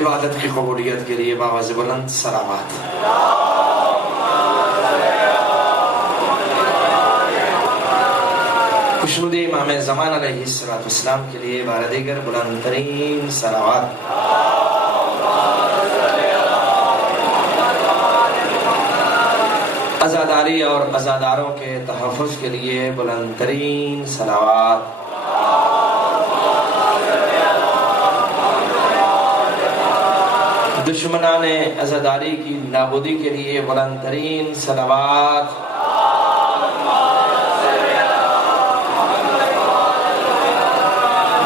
عبادت کی قبولیت کے لیے باواز بلند سلامات۔ خوشنود امام زمان علیہ السلام کے لیے بار دیگر بلند ترین سلامات۔ عزاداری اور عزاداروں کے تحفظ کے لیے بلند ترین صلوات۔ دشمنان عزاداری کی نابودی کے لیے بلند ترین صلوات۔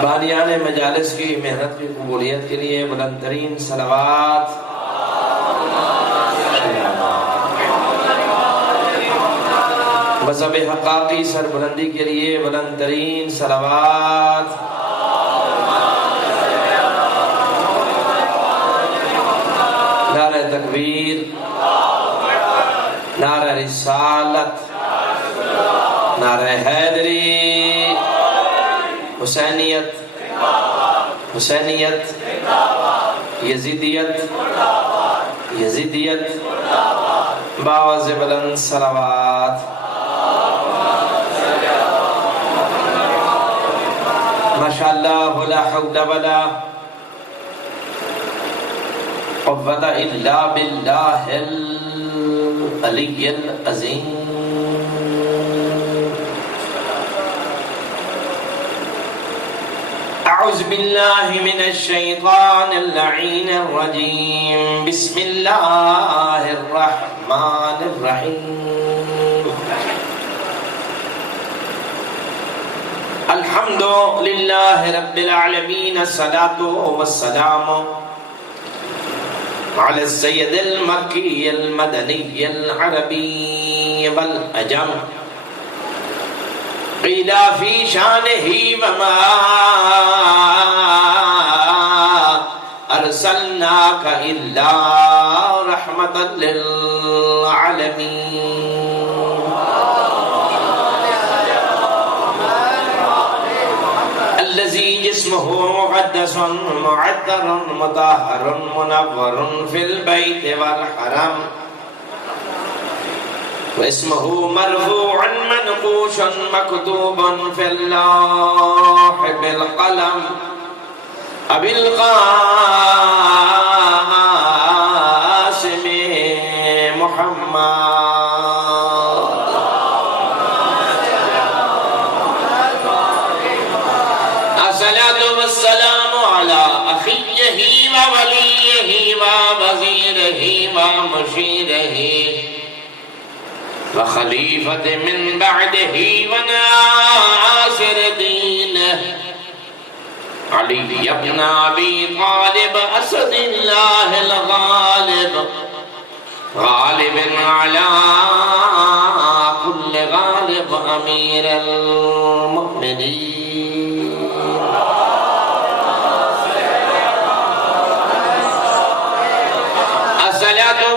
بانیان مجالس کی محنت کی قبولیت کے لیے بلند ترین صلوات۔ مذہب حقاقی سربلندی کے لیے بلند ترین صلوات۔ نعرہ تکبیر، نعرہ رسالت، نعرہ حیدری، حسینیت، حسینیت، یزیدیت، یزیدیت، باواز بلند صلوات۔ ماشاءاللہ لا حول ولا قوة الا باللہ العلی العظیم۔ اعوذ باللہ من الشیطان اللعین الرجیم، بسم اللہ الرحمن الرحیم۔ الحمد للہ رب العالمین، الصلاة والسلام على السید المکی المدنی العربی والعجم، قیل فی شانہ وما ارسلناک الا رحمتا للعالمین۔ الذي جسمه مقدس معطر مطهر منور في البيت والحرم، واسمه مرفوع منقوش مكتوب في اللوح بالقلم، أبي القاسم محمد۔ والسلام على أخيه ووليه ووزيره ومشيره وخليفة من بعده وناصر دينه، علي بن أبي طالب أسد الله الغالب، غالب على كل غالب، أمير المؤمنين۔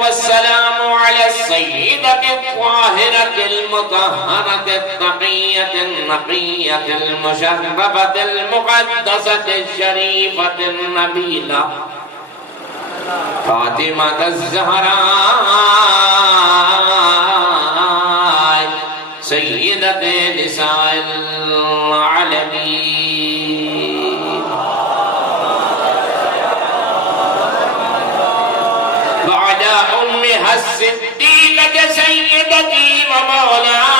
والسلام على السيدة الطاهرة المطهرة التقية النقية المشرفة المقدسة الشريفة النبيلة، فاطمة الزهراء سيدة نساء العالمين، الصديقة سيدتي ومولاتي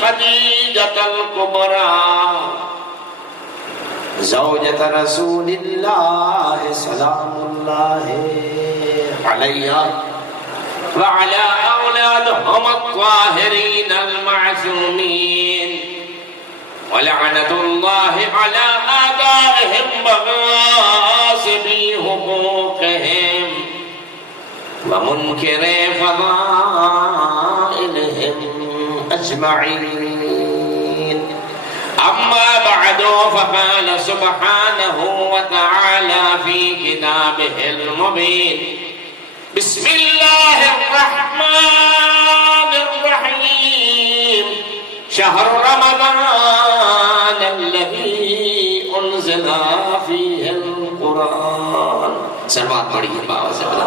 خديجة الكبرى، زوجة رسول الله سلام الله عليها وعلى أولادهم الطاهرين المعصومين، ولعنة الله على آبائهم وغاصبي حقوقهم ومنكر فضائلهم أجمعين۔ أما بعد، فقال سبحانه وتعالى في كتابه المبين، بسم الله الرحمن الرحيم، شهر رمضان الذي أنزل فيه صلوات پڑھیے بابا سے بلا.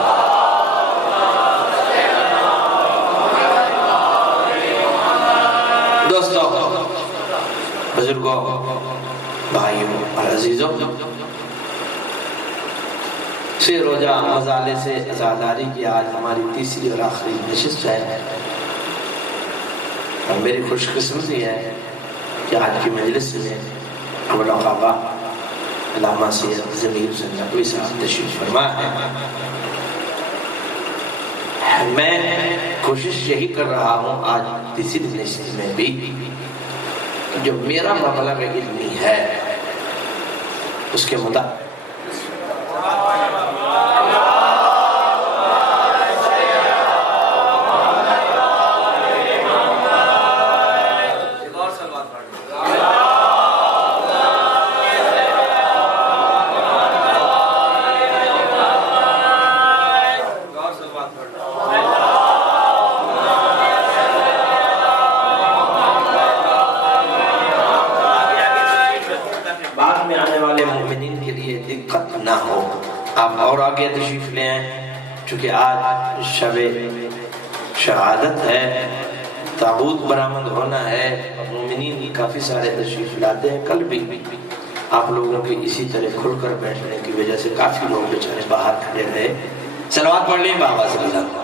دوستو، بزرگوں، بھائیوں اور عزیزوں، سے روزہ مزالے سے عزاداری کی آج ہماری تیسری اور آخری نشست ہے. اور میری خوش قسمتی ہے کہ آج کی مجلس میں علامہ آبا علامہ سید ضمیر حسین نقوی صاحب تشریف فرما ہے. میں کوشش یہی کر رہا ہوں آج تیسری نشست میں بھی جو میرا مبلغ علمی ہے اس کے مطابق اور آگے تشریف لے آئیں. چونکہ آج شب شہادت ہے، تابوت برآمد ہونا ہے، مومنین کافی سارے تشریف لاتے ہیں. کل بھی آپ لوگوں کے اسی طرح کھل کر بیٹھنے کی وجہ سے کافی لوگ بیچارے باہر کھڑے رہے. صلوات پڑھ لیں بابا صلی اللہ علیہ وسلم.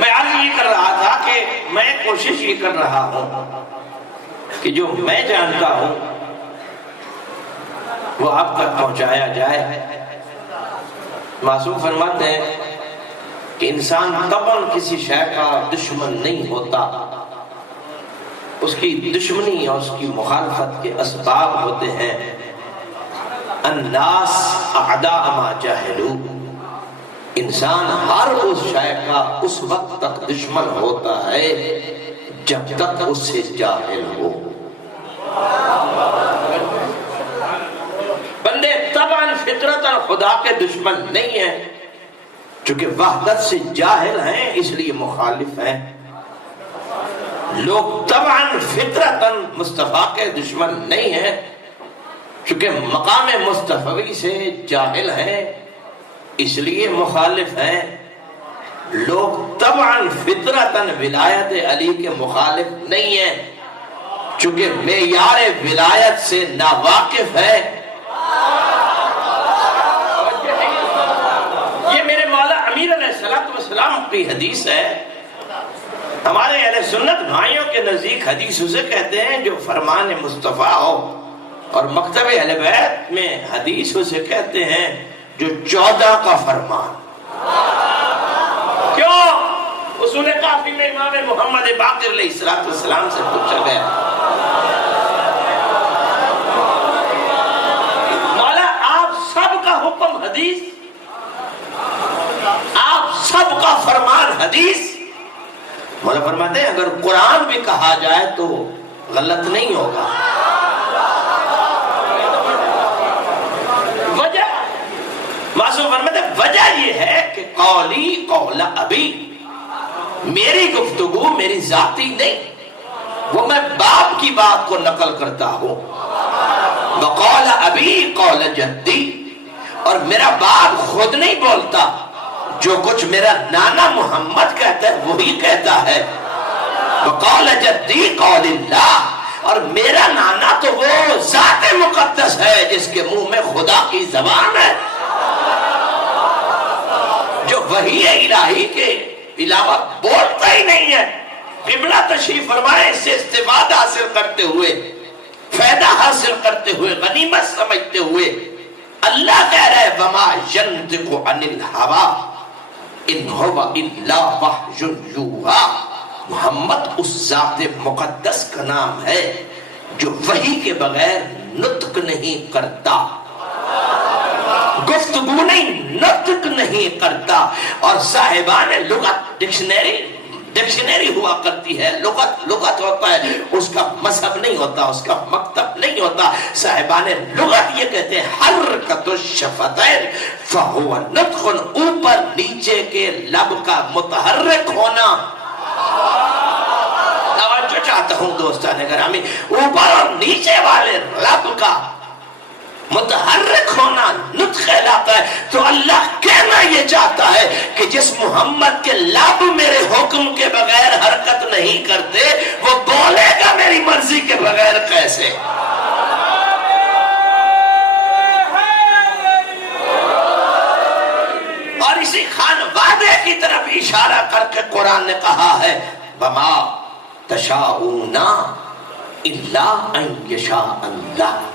میں آج یہ کر رہا تھا کہ میں کوشش یہ کر رہا ہوں کہ جو میں جانتا ہوں وہ آپ تک پہنچایا جائے. معصوم فرماتے ہیں کہ انسان طبعاً کسی شے کا دشمن نہیں ہوتا، اس کی دشمنی اور اس کی مخالفت کے اسباب ہوتے ہیں. الناس اعداء ما جاہلوا، انسان ہر اس شے کا اس وقت تک دشمن ہوتا ہے جب تک اس سے جاہل ہو. بندے طبعاً فطرتاً خدا کے دشمن نہیں ہیں، چونکہ وحدت سے جاہل ہیں اس لیے مخالف ہیں. لوگ طبعاً فطرتاً مصطفیٰ کے دشمن نہیں ہیں، چونکہ مقام مصطفی سے جاہل ہیں اس لیے مخالف ہیں. لوگ طبعاً فطرتاً ولایت علی کے مخالف نہیں ہیں، چونکہ معیار ولایت سے ناواقف ہے. یہ میرے مولا امیر علیہ السلام کی حدیث ہے. ہمارے اہل سنت بھائیوں کے نزدیک حدیث اسے کہتے ہیں جو فرمان مصطفیٰ ہو، اور مکتب اہل بیت میں حدیث اسے کہتے ہیں جو 14 کا فرمان. کیوں؟ اصول کافی میں امام محمد باقر علیہ السلام سے پوچھا گیا، مولا آپ سب کا حکم حدیث، آپ سب کا فرمان حدیث. مولا فرماتے ہیں اگر قرآن بھی کہا جائے تو غلط نہیں ہوگا. وجہ معصوم فرماتے ہیں وجہ یہ ہے کہ قولی قول ابی، میری گفتگو میری ذاتی نہیں، وہ میں باپ کی بات کو نقل کرتا ہوں. وقول ابی قول جدی، اور میرا باپ خود نہیں بولتا، جو کچھ میرا نانا محمد کہتا ہے وہی کہتا ہے. وقول جدی قول اللہ، اور میرا نانا تو وہ ذات مقدس ہے جس کے منہ میں خدا کی زبان ہے، جو وحی الہی کے علاوہ بولتا ہی نہیں ہے. قبلہ تشریف فرمائے اس سے استفادہ حاصل کرتے ہوئے، فائدہ حاصل کرتے ہوئے، غنیمت سمجھتے ہوئے اللہ کہہ رہے وما ينطق عن الهوى ان هو الا وحی یوحی. محمد اس ذات مقدس کا نام ہے جو وحی کے بغیر نطق نہیں کرتا، گفتگو نہیں، نطق نہیں کرتا. اور صاحبان لغت ڈکشنری ہوا کرتی ہے، لغت ہوتا ہے، اس کا مذہب نہیں ہوتا، اس کا مکتب نہیں ہوتا. صاحبان لغت یہ کہتے ہیں حرکت الشفتین فہو نطق، اوپر نیچے کے لب کا متحرک ہونا. توجہ چاہتا ہوں دوستان گرامی، اوپر اور نیچے والے رب کا متحرک ہونا نطق لاتا ہے، تو اللہ کہنا یہ چاہتا ہے کہ جس محمد کے لب میرے حکم کے بغیر حرکت نہیں کرتے، وہ بولے گا میری مرضی کے بغیر کیسے؟ اور اسی خانوادے کی طرف اشارہ کر کے قرآن نے کہا ہے وَمَا تَشَاءُونَ إِلَّا أَن يَشَاءَ اللَّهُ،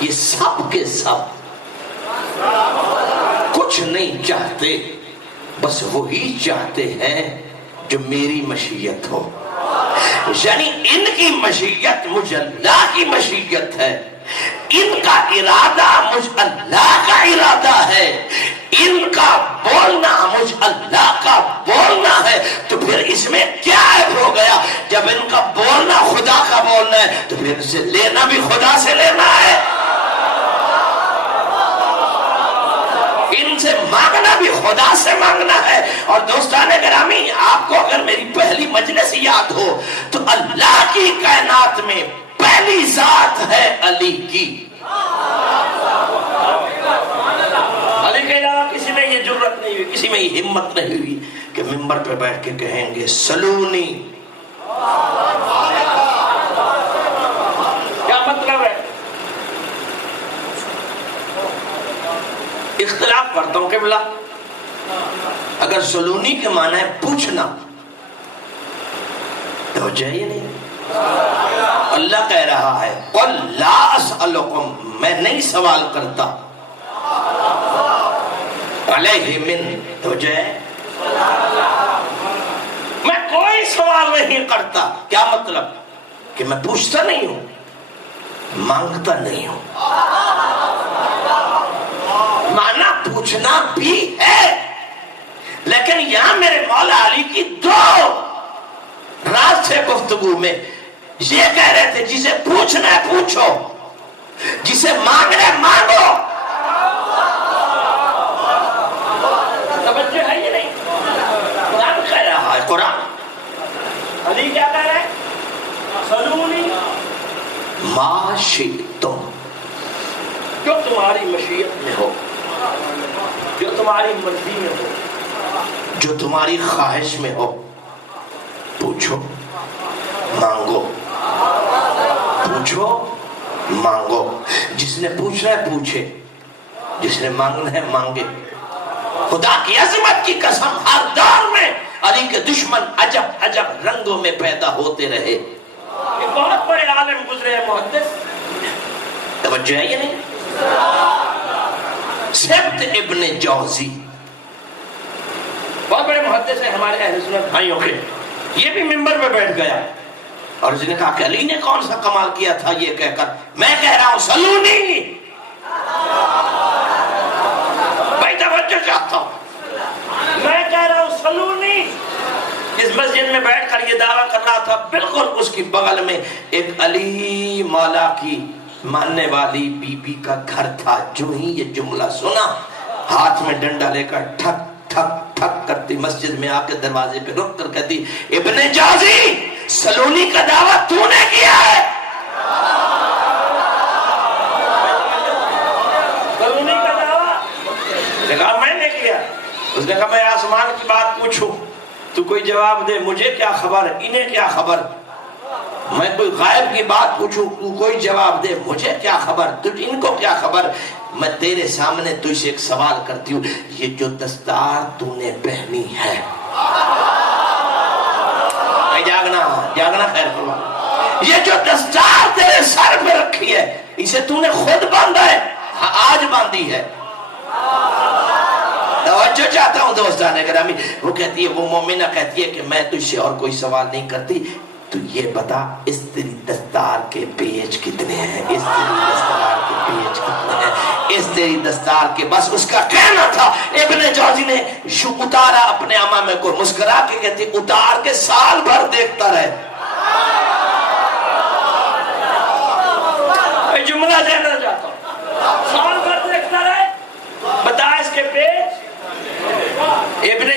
یہ سب کے سب کچھ نہیں چاہتے، بس وہی چاہتے ہیں جو میری مشیت ہو، یعنی ان کی مشیت مجھ اللہ کی مشیت ہے، ان کا ارادہ مجھ اللہ کا ارادہ ہے، ان کا بولنا مجھ اللہ کا بولنا ہے، تو پھر اس میں کیا عیب ہو گیا؟ جب ان کا بولنا خدا کا بولنا ہے تو پھر اسے لینا بھی خدا سے لینا ہے، ان سے مانگنا بھی خدا سے مانگنا ہے۔ اور دوستان گرامی، آپ کو اگر میری پہلی مجلس یاد ہو تو اللہ کی کائنات میں پہلی ذات ہے علی کی، علی کے علاوہ کسی میں یہ جرت نہیں ہوئی، کسی میں یہ ہمت نہیں ہوئی کہ ممبر پہ بیٹھ کے کہیں گے سلونی۔ کیا مطلب ہے؟ اختلاف کرتا ہوں قبلہ، اگر سلونی کے معنی ہے پوچھنا تو جائے نہیں، اللہ کہہ رہا ہے قُلْ لَا أَسْأَلُكُمْ، میں نہیں سوال کرتا، علیہ من تجھے، میں کوئی سوال نہیں کرتا۔ کیا مطلب؟ کہ میں پوچھتا نہیں ہوں، مانگتا نہیں ہوں۔ مانا پوچھنا بھی ہے، لیکن یہاں میرے مولا علی کی دو راز سے گفتگو میں یہ کہہ رہے تھے جسے پوچھنا ہے پوچھو، جسے مانگنا ہے مانگو۔ توجہ ہے یہ نہیں؟ قرآن کہہ رہا ہے، قرآن علی کیا کہہ رہے ہیں؟ سلونی ما شئتم، جو تمہاری مشیت میں ہو، جو تمہاری مرضی میں ہو، جو تمہاری خواہش میں ہو، پوچھو مانگو، پوچھو مانگو۔ جس نے پوچھنا ہے پوچھے، جس نے مانگنا ہے مانگے۔ خدا کی عظمت کی قسم، ہر دور میں علی کے دشمن عجب عجب رنگوں میں پیدا ہوتے رہے۔ یہ بہت بڑے عالم گزرے ہیں محدث، توجہ ہے یہ نہیں؟ سبت ابن جوزی بہت بڑے محدث ہیں ہمارے اہل سنت بھائیوں کے، یہ بھی منبر پہ بیٹھ گیا اور اس نے کہا کہ علی نے کون سا کمال کیا تھا یہ کہہ کر میں کہہ رہا ہوں سلونی۔ بھائی توجہ چاہتا ہوں، میں کہہ رہا ہوں سلونی۔ اس مسجد میں بیٹھ کر یہ دعویٰ کر رہا تھا، بالکل اس کی بغل میں ایک علی مولا کی ماننے والی بی بی کا گھر تھا۔ جو ہی یہ جملہ سنا، ہاتھ میں ڈنڈا لے کر ٹھک ٹھک ٹھک کرتی مسجد میں آ کے دروازے پہ رک کر کہتی ابن جوزی سلونی کا دعویٰ تو نے کیا ہے؟ سلونی کا دعویٰ نے کہا میں نے کیا۔ اس نے کہا میں آسمان کی بات پوچھوں تو کوئی جواب دے، مجھے کیا خبر، انہیں کیا خبر؟ میں کوئی غائب کی بات پوچھوں تو کوئی جواب دے، مجھے کیا خبر، ان کو کیا خبر؟ میں تیرے سامنے تجھ سے ایک سوال کرتی ہوں، یہ جو دستار تو نے پہنی ہے، جاگنا خیر فرما، یہ جو دستار تیرے سر پہ رکھی ہے اسے تو نے خود باندھا ہے؟ ہاں آج باندھی ہے۔ توجہ چاہتا ہوں دوستان گرامی، وہ کہتی ہے، وہ مومنہ کہتی ہے کہ میں تجھ سے اور کوئی سوال نہیں کرتی، تو یہ بتا اس تیری دستار کے پیچ کتنے ہیں، اس تیری دستار کے پیچ کتنے ہیں، اس تیری دستار کے، بس اس کا کہنا تھا۔ ابن جوزی نے اتارا اپنے امامے کو، مسکرا کے کہتی اتار کے سال بھر دیکھتا رہے۔ میں جملہ دینا چاہتا ہوں، سال بھر دیکھتا رہے، بتا اس کے پیچ۔ ابن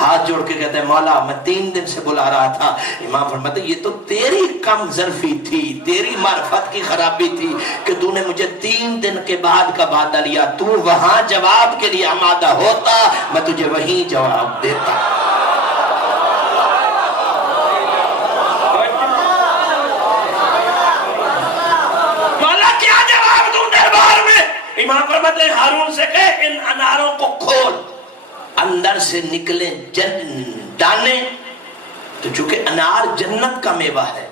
ہاتھ جوڑ کے کہتے ہیں مولا میں 3 دن سے بلا رہا تھا. امام فرماتے یہ تو تیری کم ظرفی تھی, تیری معرفت کی خرابی تھی کہ تو نے مجھے 3 دن کے بعد کا وعدہ لیا. تو وہاں جواب کے لیے آمادہ ہوتا, میں تجھے وہیں جواب دیتا. مولا کیا جواب دوں دربار میں؟ امام فرماتے ہیں ہارون سے کہے ان اناروں کو کھول, اندر سے نکلے دانے. تو چونکہ انار جنت کا میوہ ہے,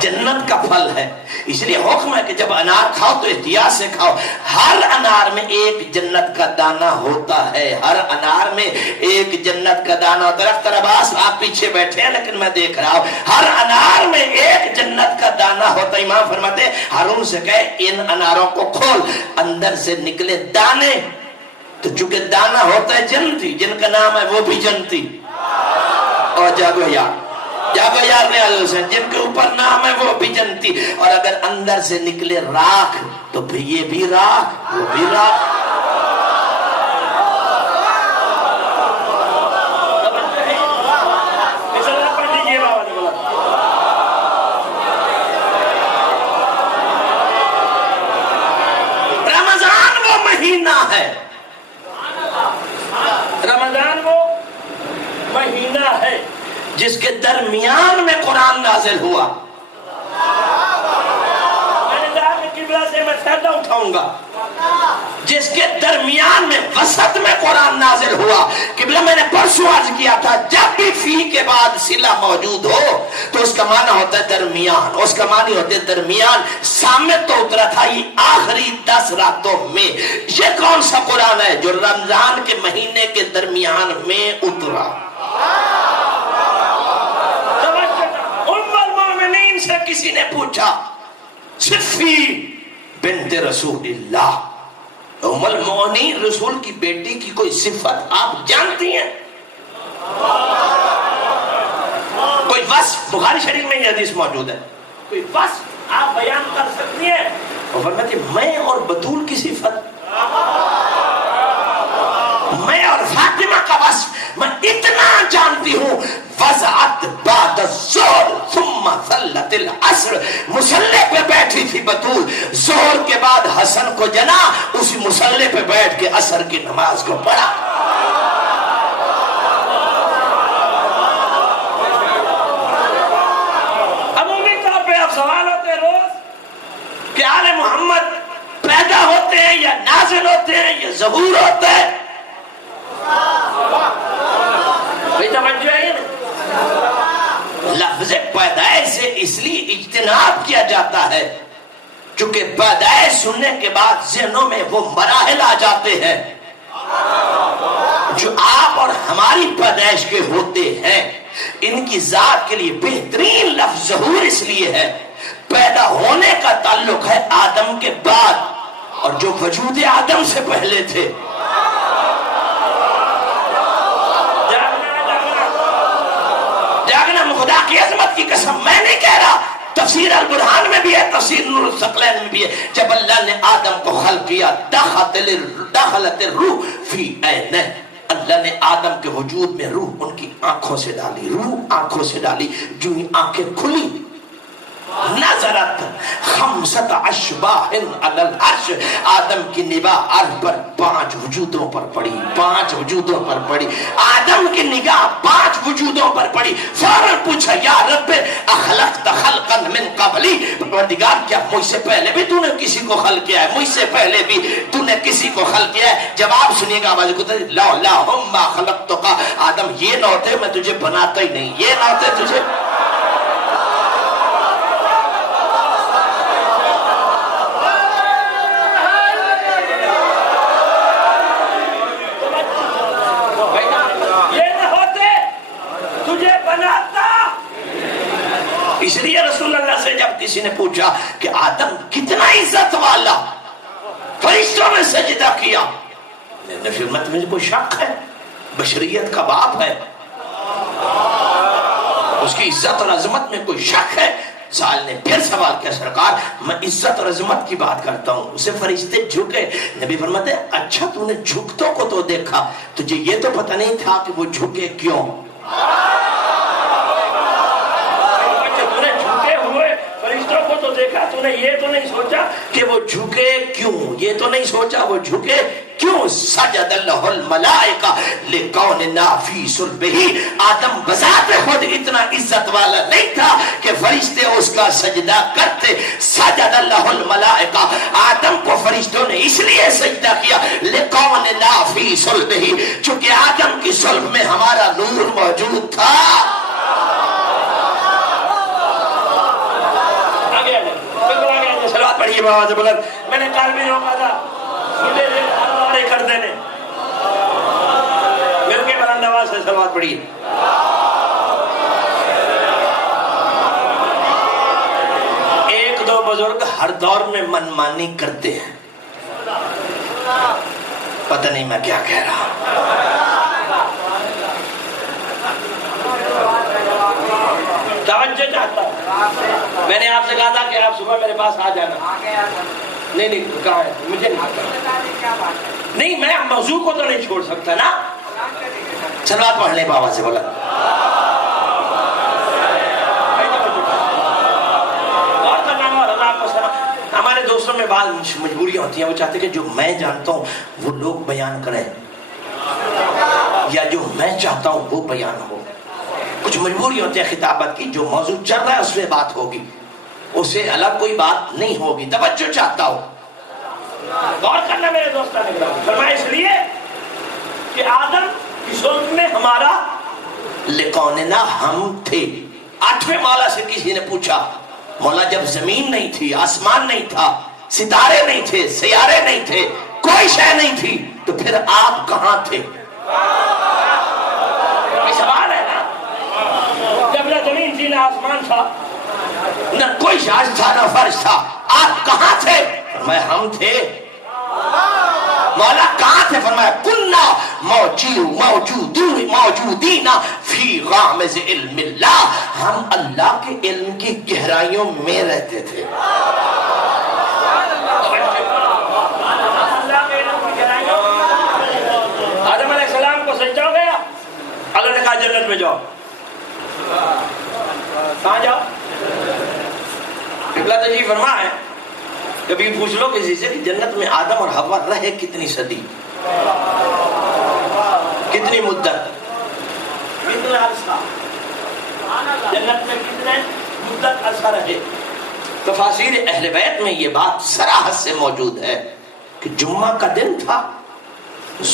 جنت کا پھل ہے, اس لیے حکم ہے کہ جب انار کھاؤ تو احتیاط سے کھاؤ. ہر انار میں ایک جنت کا دانہ ہوتا ہے, ہر انار میں ایک جنت کا دانہ. درخت عباس آپ پیچھے بیٹھے ہیں لیکن میں دیکھ رہا ہوں ہر انار میں ایک جنت کا دانہ ہوتا. امام فرماتے ہیں ہارون سے کہے ان اناروں کو کھول, اندر سے نکلے دانے. تو چونکہ دانہ ہوتا ہے جنتی, جن کا نام ہے وہ بھی جنتی. اور جاگو یار ریاض حسین, جن کے اوپر نام ہے وہ بھی جنتی. اور اگر اندر سے نکلے راکھ تو پھر یہ بھی راکھ وہ بھی راکھ. رمضان وہ مہینہ ہے, رمضان وہ مہینہ ہے جس کے درمیان میں قرآن نازل ہوا. میں نے کہا کہ قبلہ سے میں فائدہ اٹھاؤں گا. جس کے درمیان میں وسط میں قرآن نازل ہوا. قبلہ میں نے پرسوں عرض کیا تھا جب بھی فی کے بعد صلہ موجود ہو تو اس کا معنی ہوتا ہے درمیان, اس کا معنی ہوتا ہے درمیان. سامنے تو اترا تھا یہ آخری 10 راتوں میں. یہ کون سا قرآن ہے جو رمضان کے مہینے کے درمیان میں اترا؟ سے کسی نے پوچھا صفی بنت رسول اللہ, ام المؤمنین رسول کی بیٹی کی کوئی صفت آپ جانتی ہیں؟ کوئی وصف بخاری شریف میں یہ حدیث موجود ہے, کوئی وصف آپ بیان کر سکتی ہیں؟ اور فرماتی میں اور بطول کی صفت, میں اور فاطمہ کا وصف میں اتنا جانتی ہوں. وضعت بعد الظہر ثم صلت العصر, مصلی پہ بیٹھی تھی بطول, ظہر کے بعد حسن کو جنا, اسی مصلی پہ بیٹھ کے عصر کی نماز کو پڑھا. عمومی طور پہ اب سوال ہوتے ہیں روز کہ آل محمد پیدا ہوتے ہیں یا نازل ہوتے ہیں یا ظہور ہوتے ہیں؟ بھئی توجہ ہے نا, لفظ پیدائش سے اس لیے اجتناب کیا جاتا ہے چونکہ پیدائش سننے کے بعد ذہنوں میں وہ مراحل آ جاتے ہیں جو آپ اور ہماری پیدائش کے ہوتے ہیں. ان کی ذات کے لیے بہترین لفظ ظہور اس لیے ہے, پیدا ہونے کا تعلق ہے آدم کے بعد, اور جو وجود آدم سے پہلے تھے. خدا کی عظمت کی قسم میں نہیں کہہ رہا, تفسیر البرہان میں بھی ہے, تفسیر نور الثقلین میں بھی ہے. جب اللہ نے آدم کو خلق کیا دخلت الروح فی عینہ, اللہ نے آدم کے وجود میں روح ان کی آنکھوں سے ڈالی, روح آنکھوں سے ڈالی. جو ہی آنکھیں کھلی نظرت خمسط اشباہ علی العرش, آدم کی نگاہ عرش پر 5 وجودوں پر پڑی, 5 وجودوں پر پڑی. آدم کی نگاہ 5 وجودوں پر پڑی. فوراً پوچھا یا رب اخلقت خلقا من قبلی, پروردگار کیا مجھ سے پہلے بھی تو نے کسی کو خلق کیا ہے؟ مجھ سے پہلے بھی تو نے کسی کو خلق کیا ہے؟ جواب سنیے گا آواز کو, لا اللہم خلقتک آدم, یہ نہ ہوتے میں تجھے بناتا ہی نہیں, یہ نہ ہوتے تجھے. اس لیے رسول اللہ سے جب کسی نے پوچھا کہ آدم کتنا عزت والا, فرشتوں میں سجدہ کیا, فرمایا مجھے کوئی شک ہے, بشریت کا باپ ہے, اس کی عزت اور عظمت میں کوئی شک ہے؟ سائل نے پھر سوال کیا سرکار میں عزت اور عظمت کی بات کرتا ہوں. اسے فرشتے جھکے. نبی فرماتے ہیں اچھا تو نے جھکتوں کو تو دیکھا, تجھے یہ تو پتہ نہیں تھا کہ وہ جھکے کیوں. تو نے جھکے ہوئے فرشتوں کو تو دیکھا, تو نے یہ تو نہیں سوچا کہ وہ جھکے کیوں, یہ تو نہیں سوچا وہ جھکے کیوں. سجد لہ الملائکہ لکوننا فی صلبہ. آدم بذات خود اتنا عزت والا نہیں تھا کہ فرشتے اس کا سجدہ کرتے. سجد لہ الملائکہ, آدم کو فرشتوں نے اس لیے سجدہ کیا لکوننا فی صلبہ, چونکہ آدم کی صلب میں ہمارا نور موجود تھا. سلوات پڑھیے بابا سے بلند. میں نے کل بھی روکا تھا مجھے ہمارے کر دینے, مل کے بلند آواز سے سلوات پڑھیے. ایک دو بزرگ ہر دور میں منمانی کرتے ہیں, پتہ نہیں میں کیا کہہ رہا. توجہ چاہتا ہوں. میں نے آپ سے کہا تھا کہ آپ صبح میرے پاس آ جانا. نہیں کہاں ہے مجھے نہیں, میں موضوع کو تو نہیں چھوڑ سکتا نا. سلوات پڑھ لیں بابا سے بولا. ہمارے دوستوں میں بعض مجبوریاں ہوتی ہیں, وہ چاہتے کہ جو میں جانتا ہوں وہ لوگ بیان کریں, یا جو میں چاہتا ہوں وہ بیان ہو. کچھ مجبوری ہوتی ہے خطابت کی, جو موضوع چل رہا ہے اس میں بات ہوگی, اس سے الگ کوئی بات نہیں ہوگی. توجہ چاہتا ہوں, غور کرنا میرے دوستان اکرام. فرمایا اس لیے کہ آدم کی صلب میں ہمارا لکوننا ہم تھے. 8ویں مولا سے کسی نے پوچھا مولا جب زمین نہیں تھی, آسمان نہیں تھا, ستارے نہیں تھے, سیارے نہیں تھے, کوئی شے نہیں تھی, تو پھر آپ کہاں تھے؟ یہ سوال ہے نا. جب نہ زمین تھی نہ آسمان تھا, نہ کوئی شاذ تھا نہ فرش تھا, آپ کہاں تھے؟ فرمایا ہم تھے. مولا کہاں تھے؟ فرمایا کننا موجودین فی غامض علم اللہ, ہم اللہ کے علم کی گہرائیوں میں رہتے تھے. آدم علیہ السلام کو سجدہ ہو گیا, اللہ نے کہا جنت میں جاؤ. کہاں جاؤ؟ قبلہ تشریف فرما ہے, کبھی پوچھ لو کسی سے کہ جنت میں آدم اور حوا رہے کتنی صدی, کتنی مدت, کتنا عرصہ جنت میں, کتنے مدت عرصہ رہے. تفاسیر اہل بیت میں یہ بات صراحت سے موجود ہے کہ جمعہ کا دن تھا,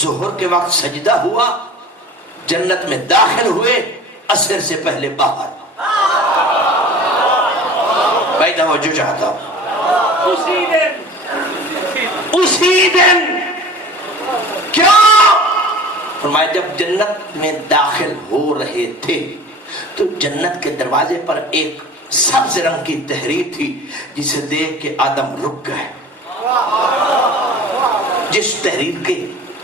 ظہر کے وقت سجدہ ہوا, جنت میں داخل ہوئے, عصر سے پہلے باہر. بھائی توجہ چاہتا ہوں. اسی دن کیوں؟ فرمایا جب جنت میں داخل ہو رہے تھے تو جنت کے دروازے پر ایک سبز رنگ کی تحریر تھی, جسے دیکھ کے آدم رک گئے. جس تحریر کے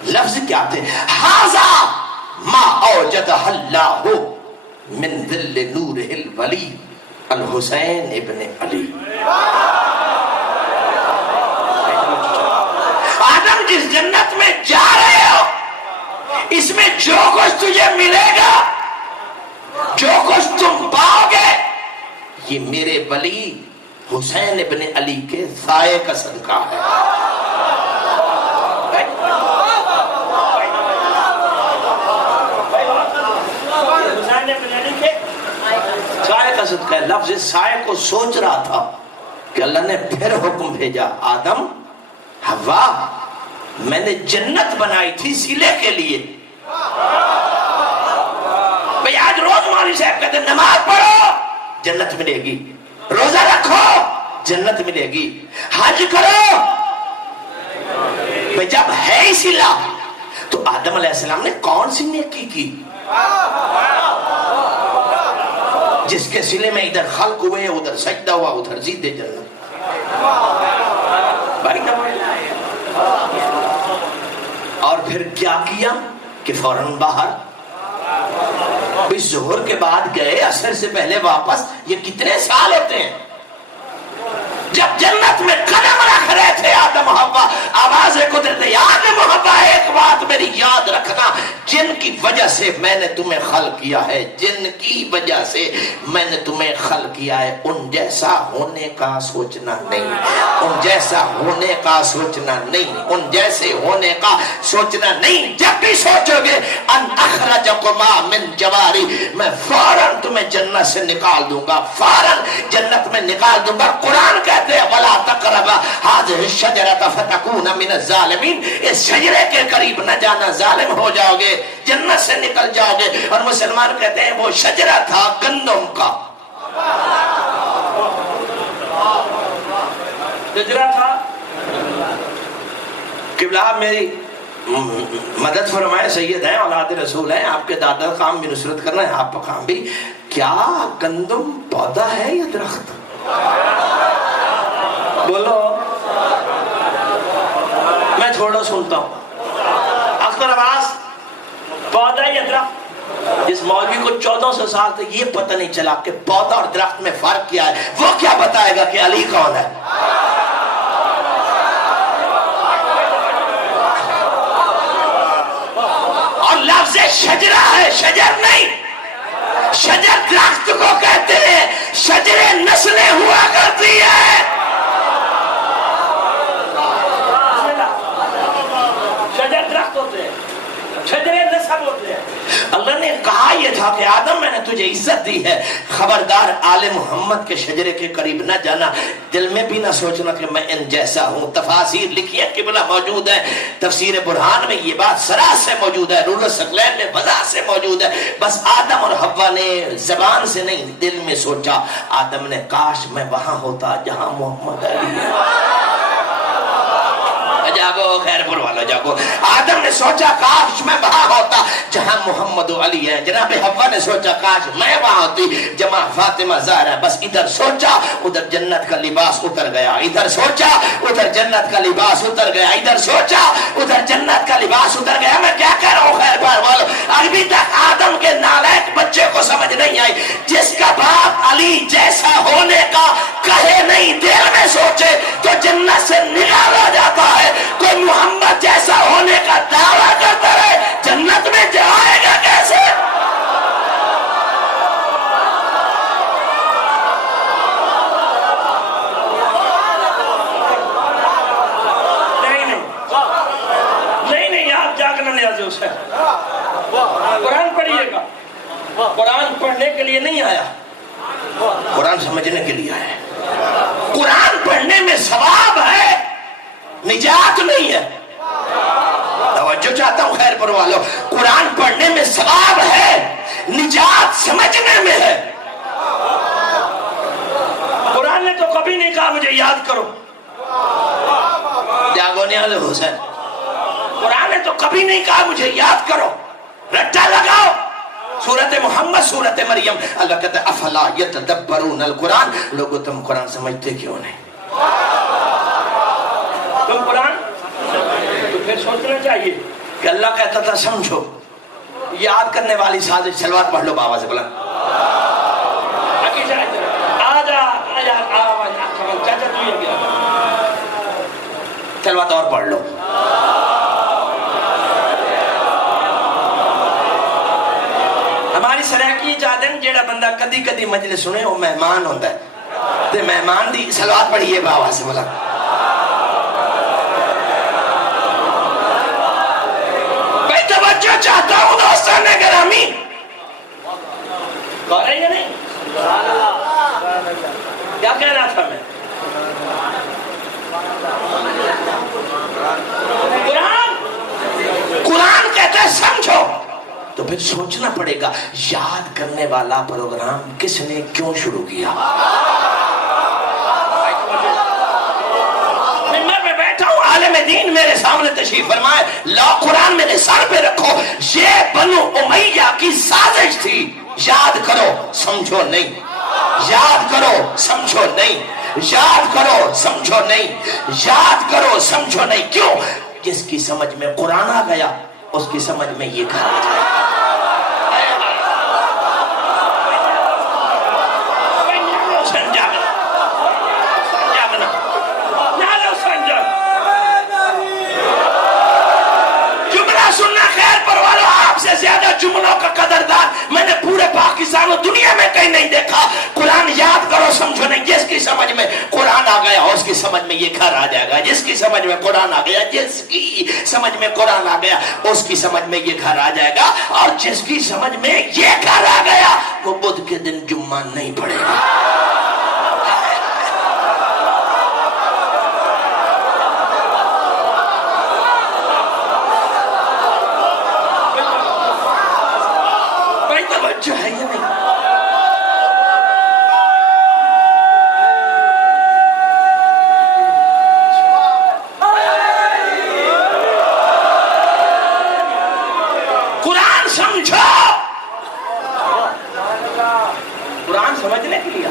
لفظ کیا تھے؟ ھذا ما اوجدہ اللہ من ظل نورہ الولی الحسین ابن علی. آدم جس جنت میں جا رہے ہو, اس میں جو کچھ تجھے ملے گا, جو کچھ تم پاؤ گے, یہ میرے ولی حسین ابن علی کے سائے کا صدقہ ہے. حسین ابن علی کے سائے کا صدقہ ہے. لفظ سائے کو سوچ رہا تھا کہ اللہ نے پھر حکم بھیجا, آدم حوا میں نے جنت بنائی تھی سلے کے لیے. بھئی آج روز مولوی صاحب کہتے ہیں نماز پڑھو جنت ملے گی, روزہ رکھو جنت ملے گی, حج کرو. بھئی جب ہے ہی سلا تو آدم علیہ السلام نے کون سی نیکی کی جس کے سلے میں ادھر خلق ہوئے, ادھر سجدہ ہوا, ادھر زیدے جنت. اور پھر کیا کیا کہ فوراً باہر. ابھی ظہر کے بعد گئے, عصر سے پہلے واپس, یہ کتنے سال ہوتے ہیں؟ جب جنت میں قدم رکھ رہے تھے آدم حوا, آواز قدرت آدم حوا ایک بات میری یاد رکھنا, جن کی وجہ سے میں نے تمہیں خلق کیا ہے, جن کی وجہ سے میں نے تمہیں خلق کیا ہے, ان جیسا ہونے کا سوچنا نہیں, ان جیسا ہونے کا سوچنا نہیں, ان جیسے ہونے کا سوچنا نہیں. جب بھی سوچو گے ان اخرجکما من جواری, میں فوراً تمہیں جنت سے نکال دوں گا, فوراً جنت میں نکال دوں گا. قرآن کہتے ہیں وَلَا تَقْرَبَا هَذِهِ الشَّجَرَةَ فَتَكُونَ مِنَ الظَّالِمِينَ, اس شجرے کے قریب نہ جانا, ظالم ہو جاؤ گے, جنت سے نکل جاؤ گے. اور مسلمان کہتے ہیں وہ شجرہ تھا گندم کا, شجرہ تھا. قبلہ میری مدد فرمائے, سید ہیں, اولاد رسول ہیں, آپ کے دادا کام بھی نصرت کرنا ہے, آپ کا کام بھی. کیا گندم پودا ہے یا درخت؟ بولو, میں تھوڑا سنتا ہوں. اختر عباس, پودا یا درخت؟ اس مولوی کو 1400 سال تک یہ پتہ نہیں چلا کہ پودا اور درخت میں فرق کیا ہے. وہ کیا بتائے گا کہ علی کون ہے؟ اور لفظ شجرہ ہے, شجر نہیں. شجر درخت کو کہتے ہیں, شجرے نسلیں ہوا کرتی ہے. شجر درخت ہوتے ہیں, شجرے نسل ہوتے ہیں. اللہ نے کہا یہ تھا کہ آدم میں نے تجھے عزت دی ہے, خبردار آل محمد کے شجرے کے قریب نہ جانا, دل میں بھی نہ سوچنا کہ میں ان جیسا ہوں. تفاسیر لکھی ہے, قبلہ موجود ہے, تفسیر برہان میں یہ بات سرا سے موجود ہے, رول الثقلین میں وضاح سے موجود ہے. بس آدم اور حوا نے زبان سے نہیں دل میں سوچا. آدم نے کاش میں وہاں ہوتا جہاں محمد علی ہے. جاگو خیر پور والا جاگو. آدم نے سوچا کاش میں وہاں ہوتا جہاں محمد علی ہے. جناب حوا نے سوچا کاش میں وہاں ہوتی جہاں فاطمہ زہرا ہے. بس ادھر سوچا ادھر جنت کا لباس اتر گیا, ادھر سوچا ادھر جنت کا لباس اتر گیا, ادھر سوچا ادھر جنت کا لباس اتر گیا. میں کیا کہہ رہا ہوں خیر پور والو, ابھی تک آدم کے نالائق بچے کو سمجھ نہیں آئی. جس کا باپ علی جیسا ہونے کا کہے نہیں, دل میں سوچے تو جنت سے نکالا جاتا ہے. کوئی محمد جیسا ہونے کا دعویٰ کرتا ہے, جنت میں جائے گا کیسے؟ نہیں, آپ جاگنا نہیں آتے اسے. قرآن پڑھیے گا, قرآن پڑھنے کے لیے نہیں آیا, قرآن سمجھنے کے لیے آیا. قرآن پڑھنے میں ثواب ہے, نجات نہیں ہے. توجہ چاہتا ہوں خیر پر والو, قرآن پڑھنے میں ثواب ہے, نجات سمجھنے میں ہے. قرآن نے تو کبھی نہیں کہا مجھے یاد کرو, جاگو نیاز حسین. قرآن نے تو کبھی نہیں کہا مجھے یاد کرو, رٹا لگاؤ. سورت محمد, سورت مریم, اللہ کہتا ہے افلا یتدبرون القرآن, لوگو تم قرآن سمجھتے کیوں نہیں؟ تم قرآن تو پھر سوچنا چاہیے کہ اللہ کہتا تھا سمجھو, یاد کرنے والی سازش. سلوات پڑھ لو بابا سے بلا. سلوات اور پڑھ لو. ہماری سرائکی چاہتے جیڑا بندہ کدی کدی مجلس سنے وہ مہمان ہوتا ہے, تے مہمان دی سلوات پڑھیے بابا سے بلا. توجہ چاہتا ہوں دوستان گرامی, کہہ رہے ہیں نہیں؟ کیا کہہ رہا تھا میں؟ قرآن کہتا ہے سمجھو, تو پھر سوچنا پڑے گا یاد کرنے والا پروگرام کس نے کیوں شروع کیا. عالم دین میرے سامنے تشریف فرمائے, لا قرآن میرے سر پہ رکھو, یہ بنو امیہ کی سازش تھی. یاد کرو سمجھو نہیں, یاد کرو سمجھو نہیں, یاد کرو سمجھو نہیں, یاد کرو سمجھو نہیں. کیوں؟ جس کی سمجھ میں قرآن آ گیا اس کی سمجھ میں یہ کہا جائے. کی سمجھ میں یہ گھر آ جائے گا. جس کی سمجھ میں قرآن آ گیا, جس کی سمجھ میں قرآن آ گیا, اس کی سمجھ میں یہ گھر آ جائے گا. اور جس کی سمجھ میں یہ گھر آ گیا وہ بدھ کے دن جمعہ نہیں پڑے گا. بھائی توجہ ہے یا نہیں؟ سمجھنے کے لیے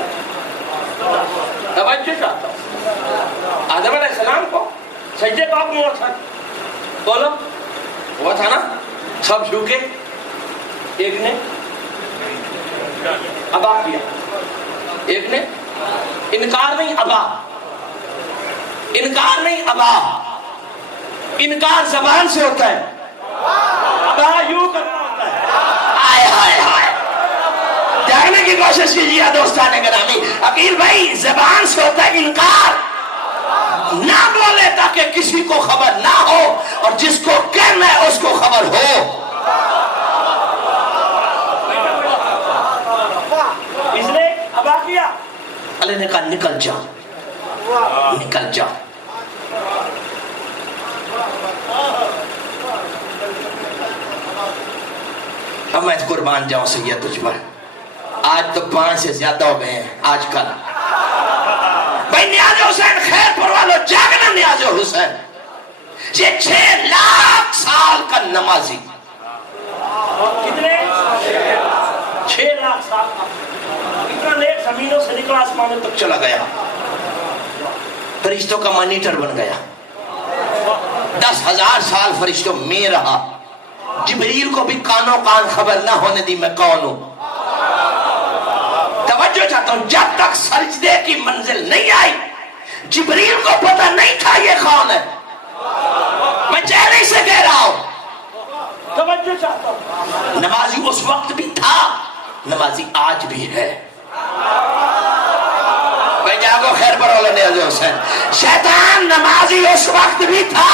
توجہ چاہتا ہوں. آدم علیہ السلام کو سجدے پاک میں ہوا تھا, بولو ہوا تھا نا, سب جھکے, ایک نے ابا کیا, ایک نے انکار نہیں ابا, انکار نہیں ابا, انکار زبان سے ہوتا ہے, ابا یوں کرنا ہوتا ہے. آئے ہائے ہائے, جاگنے کی کوشش کیجیے دوستان گرامی. عقیل بھائی زبان سے ہوتا ہے انکار, نہ بولے تاکہ کسی کو خبر نہ ہو, اور جس کو کہنا ہے اس کو خبر ہو. اس نے ابا کیا, اللہ نے کہا نکل جا, نکل جا. اب میں قربان جاؤں سید تجھ پر. آج تو 5 سے زیادہ ہو گئے ہیں آج کل. بھائی نیاز حسین خیر پر والو جاگنا. نیاز حسین یہ 6 لاکھ سال کا نمازی, کتنے 6 لاکھ سال کا, اتنا نیک زمینوں سے نکلا آسمانوں تک چلا گیا, فرشتوں کا مانیٹر بن گیا, 10,000 سال فرشتوں میں رہا. جبریل کو بھی کانوں کان خبر نہ ہونے دی میں کون ہوں. توجہ چاہتا ہوں, جب تک سجدے کی منزل نہیں آئی جبریل کو پتہ نہیں تھا یہ کون ہے. میں چہرے سے کہہ رہا ہوں, توجہ چاہتا ہوں. نمازی اس وقت بھی تھا, نمازی آج بھی ہے. میں جاگو خیر پر والے نیاز حسین. شیطان نمازی اس وقت بھی تھا,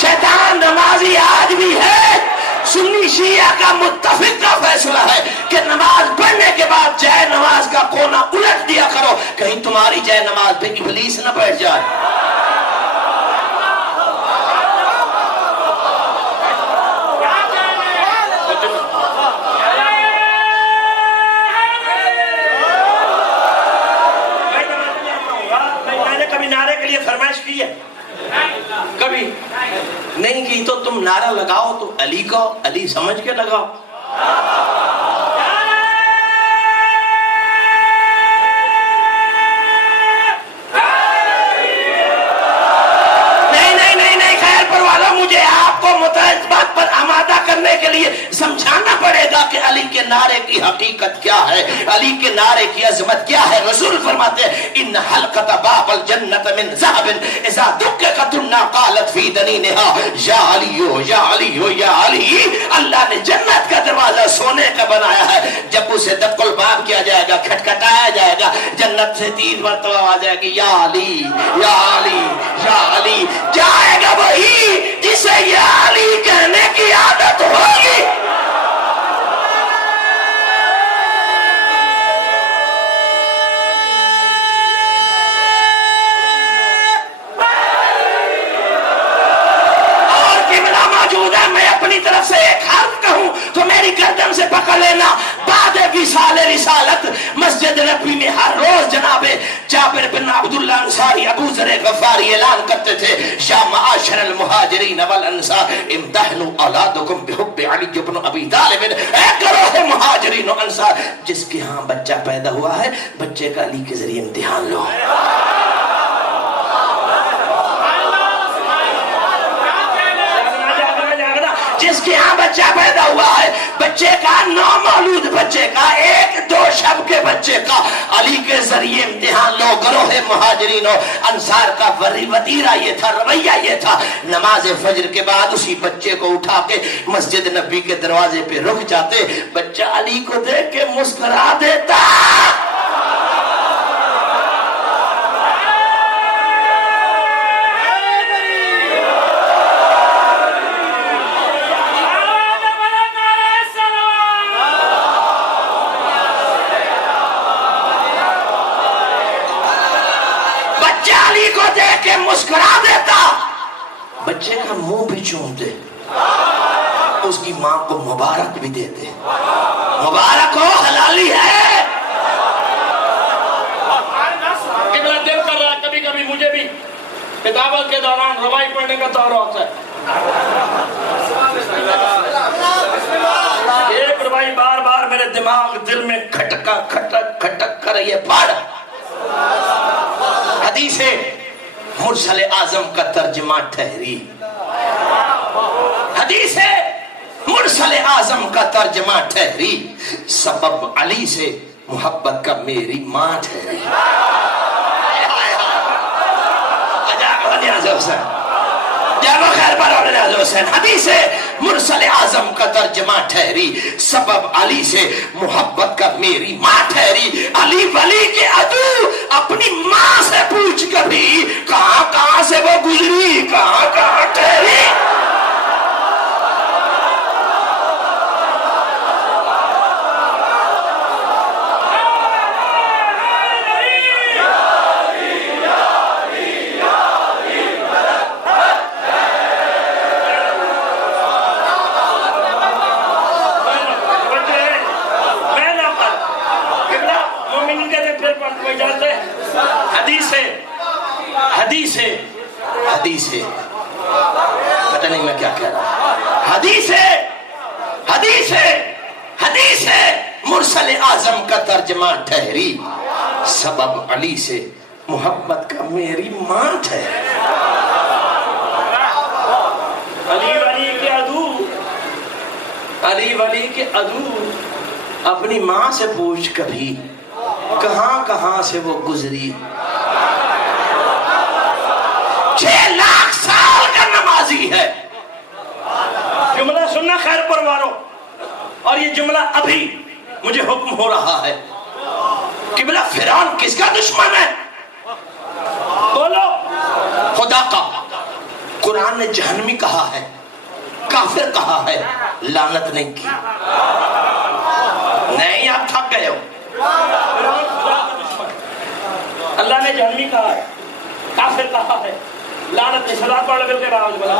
شیطان نمازی آج بھی ہے. سنی شیعہ کا متفق کا فیصلہ ہے کہ نماز پڑھنے کے بعد جائے نماز کا کونا الٹ دیا کرو, کہیں تمہاری جائے نماز پہ ابلیس نہ بیٹھ جائے. میں نے کبھی نعرے کے لیے فرمائش کی ہے؟ کبھی نہیں کی. تو تم نعرہ لگاؤ تو علی کو علی سمجھ کے لگاؤ. نہیں خیر پر والا, مجھے آپ کو متعلق بات پر آمادہ کرنے کے لیے سمجھانا پڑے گا کہ علی کے نعرے کی حقیقت کیا ہے, علی کے نعرے کی عظمت کیا ہے. رسول فرماتے ہیں ان حلقۃ باب الجنت من ذهب اذا دققت قالت فی دنینها یا علی یا علی یا علی. اللہ نے جنت کا دروازہ سونے کا بنایا ہے, جب اسے دق الباب کیا جائے گا, کھٹکھٹایا جائے گا, جنت سے 3 مرتبہ آ جائے گی یا علی یا علی یا علی. جائے گا وہی جسے یا علی کہنے کی عادت ہوگی. میں اپنی طرف سے ایک حرف کہوں تو میری گردن سے پکڑ لینا. بعد وصال رسالت مسجد نبوی میں ہر روز جناب جابر بن عبداللہ انصاری ابو ذر غفاری اعلان کرتے تھے یا معاشر المہاجرین والانصار امتحنوا اولادکم بحب علی بن ابی طالب. اے گروہ مہاجرین و انصار, جس کے ہاں بچہ پیدا ہوا ہے بچے کا علی کے ذریعے امتحان لو. جس کے ہاں بچہ پیدا ہوا ہے بچے کا, نومولود بچے کا, 1-2 شب کے بچے کا علی کے ذریعے امتحان لو. گروہ مہاجرین و انصار کا وطیرہ یہ تھا, رویہ یہ تھا, نماز فجر کے بعد اسی بچے کو اٹھا کے مسجد نبی کے دروازے پہ رک جاتے, بچہ علی کو دیکھ کے مسکرا دیتا. دیکھ کے مسکرا دیتا، بچے کا منہ بھی چوم دے، اس کی ماں کو مبارک بھی دے دے، مبارک ہو، حلالی ہے۔ کتنا دل کر رہا ہے کبھی کبھی مجھے بھی کتابت کے دوران روائی پڑھنے کا دور ہوتا ہے، ایک روائی بار بار میرے دماغ دل میں کھٹکا کھٹک کھٹک کر یہ پڑھ۔ حدیث مرسل اعظم کا ترجمہ ٹھہری، حدیث مرسل اعظم کا ترجمہ ٹھہری، سبب علی سے محبت کا میری ماں ٹھہری۔ حدیث مرسل اعظم کا ترجمہ ٹھہری، سبب علی سے محبت کا میری ماں ٹھہری۔ علی ولی کے عدو اپنی ماں سے پوچھ کبھی، کہاں کہاں سے وہ گزری، کہاں کہاں ٹھہری۔ حدیث ہے پتہ نہیں میں کیا کہہ رہا، حدیث ہے مرسل اعظم کا ترجمہ ٹھہری، سبب علی سے محبت کا میری ماں ٹھہری۔ علی ولی کے عدو اپنی ماں سے پوچھ کبھی، کہاں کہاں سے وہ گزری۔ 6 لاکھ سال کا نمازی ہے۔ جملہ سننا خیر پرواروں، اور یہ جملہ ابھی مجھے حکم ہو رہا ہے۔ قبلہ فرعون کس کا دشمن ہے؟ بولو۔ خدا کا۔ قرآن نے جہنمی کہا ہے، کافر کہا ہے، لعنت نہیں کی۔ نہیں آپ تھک گئے ہو۔ اللہ نے جہنمی کہا ہے، کافر کہا ہے، لعنت نہیں۔ صلاۃ پڑھ کر کے راز بلا۔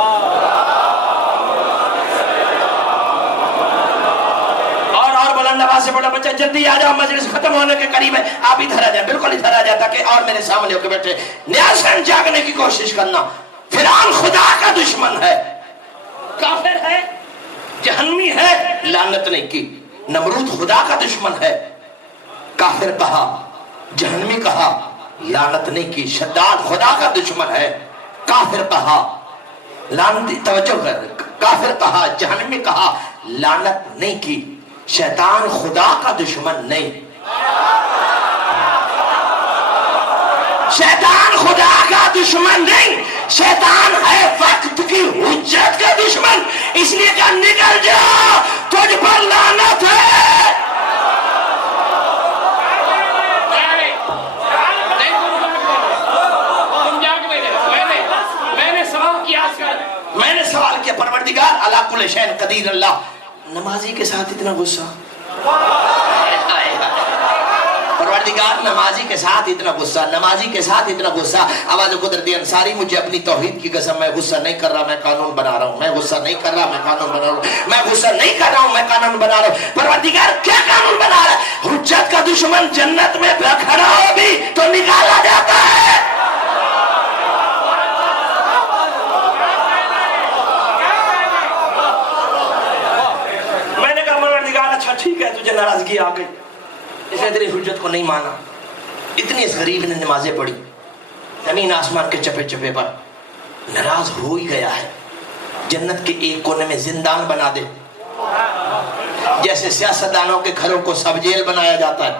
اور بلند آواز سے بڑا بچہ جلدی آ جاؤ، مجلس ختم ہونے کے قریب ہے، آپ ادھر آ جائیں، بالکل ادھر آ جائیں تاکہ اور میرے سامنے ہو کے بیٹھے۔ نیاسن جاگنے کی کوشش کرنا۔ فرعون خدا کا دشمن ہے، کافر ہے، جہنمی ہے، لعنت نہیں کی۔ نمرود خدا کا دشمن ہے، کافر کہا، جہنمی کہا، لعنت نہیں کی۔ شداد خدا کا دشمن ہے، کافر کہا، لعنتی توجہ کر، کافر کہا، جہنمی کہا، لعنت نہیں کی۔ شیطان خدا کا دشمن نہیں، شیطان خدا کا دشمن نہیں، شیطان ہے وقت کی حجت کا دشمن۔ اس لیے کہ نکل جا، تجھ پر لعنت ہے۔ میں نے سوال کیا، پروردگار علی کل شیء قدیر اللہ، نمازی کے ساتھ اتنا غصہ، پروردگار نمازی کے ساتھ اتنا غصہ، نمازی کے ساتھ اتنا غصہ۔ آواز قدرتی انصاری، مجھے اپنی توحید کی قسم، میں غصہ نہیں کر رہا، میں قانون بنا رہا ہوں، میں غصہ نہیں کر رہا، میں قانون بنا رہا ہوں، میں غصہ نہیں کر رہا ہوں، میں قانون بنا رہا ہوں۔ پروردگار کیا قانون بنا رہا ہے؟ حجت کا دشمن جنت میں کھڑا ہو بھی تو نکالا جاتا ہے۔ اچھا ٹھیک ہے، تجھے ناراضگی آ گئی، اس نے تیری حجت کو نہیں مانا۔ اتنی اس غریب نے نمازیں پڑھی، زمین آسمان کے چپے چپے پر، ناراض ہو ہی گیا ہے۔ جنت کے ایک کونے میں زندان بنا دے، جیسے سیاستدانوں کے گھروں کو سب جیل بنایا جاتا ہے۔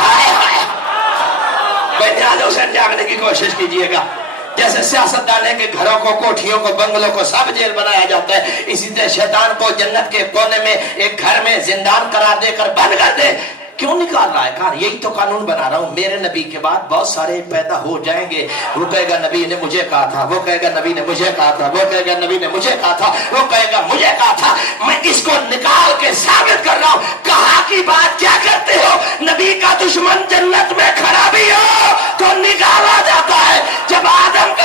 ہائے ہائے، بہرحال اسے جاگنے کی کوشش کیجئے گا۔ جیسے سیاستدانے کے گھروں کو، کوٹھیوں کو، بنگلوں کو سب جیل بنایا جاتا ہے، اسی طرح شیطان کو جنت کے کونے میں ایک گھر میں زندان قرار دے کر بند کر دے۔ کیوں نکال رہا ہے؟ کہا یہی تو قانون بنا رہا ہوں، میرے نبی کے بعد بہت سارے پیدا ہو جائیں گے، وہ کہے گا نبی نے مجھے کہا تھا، وہ کہے گا نبی نے مجھے کہا تھا، وہ کہے گا نبی نے مجھے کہا تھا، وہ کہے گا مجھے کہا تھا۔ میں اس کو نکال کے ثابت کر رہا ہوں۔ کہا کی بات کیا کرتے ہو؟ نبی کا دشمن جنت میں کھڑا بھی ہو تو نکالا جاتا ہے۔ جب آدم کا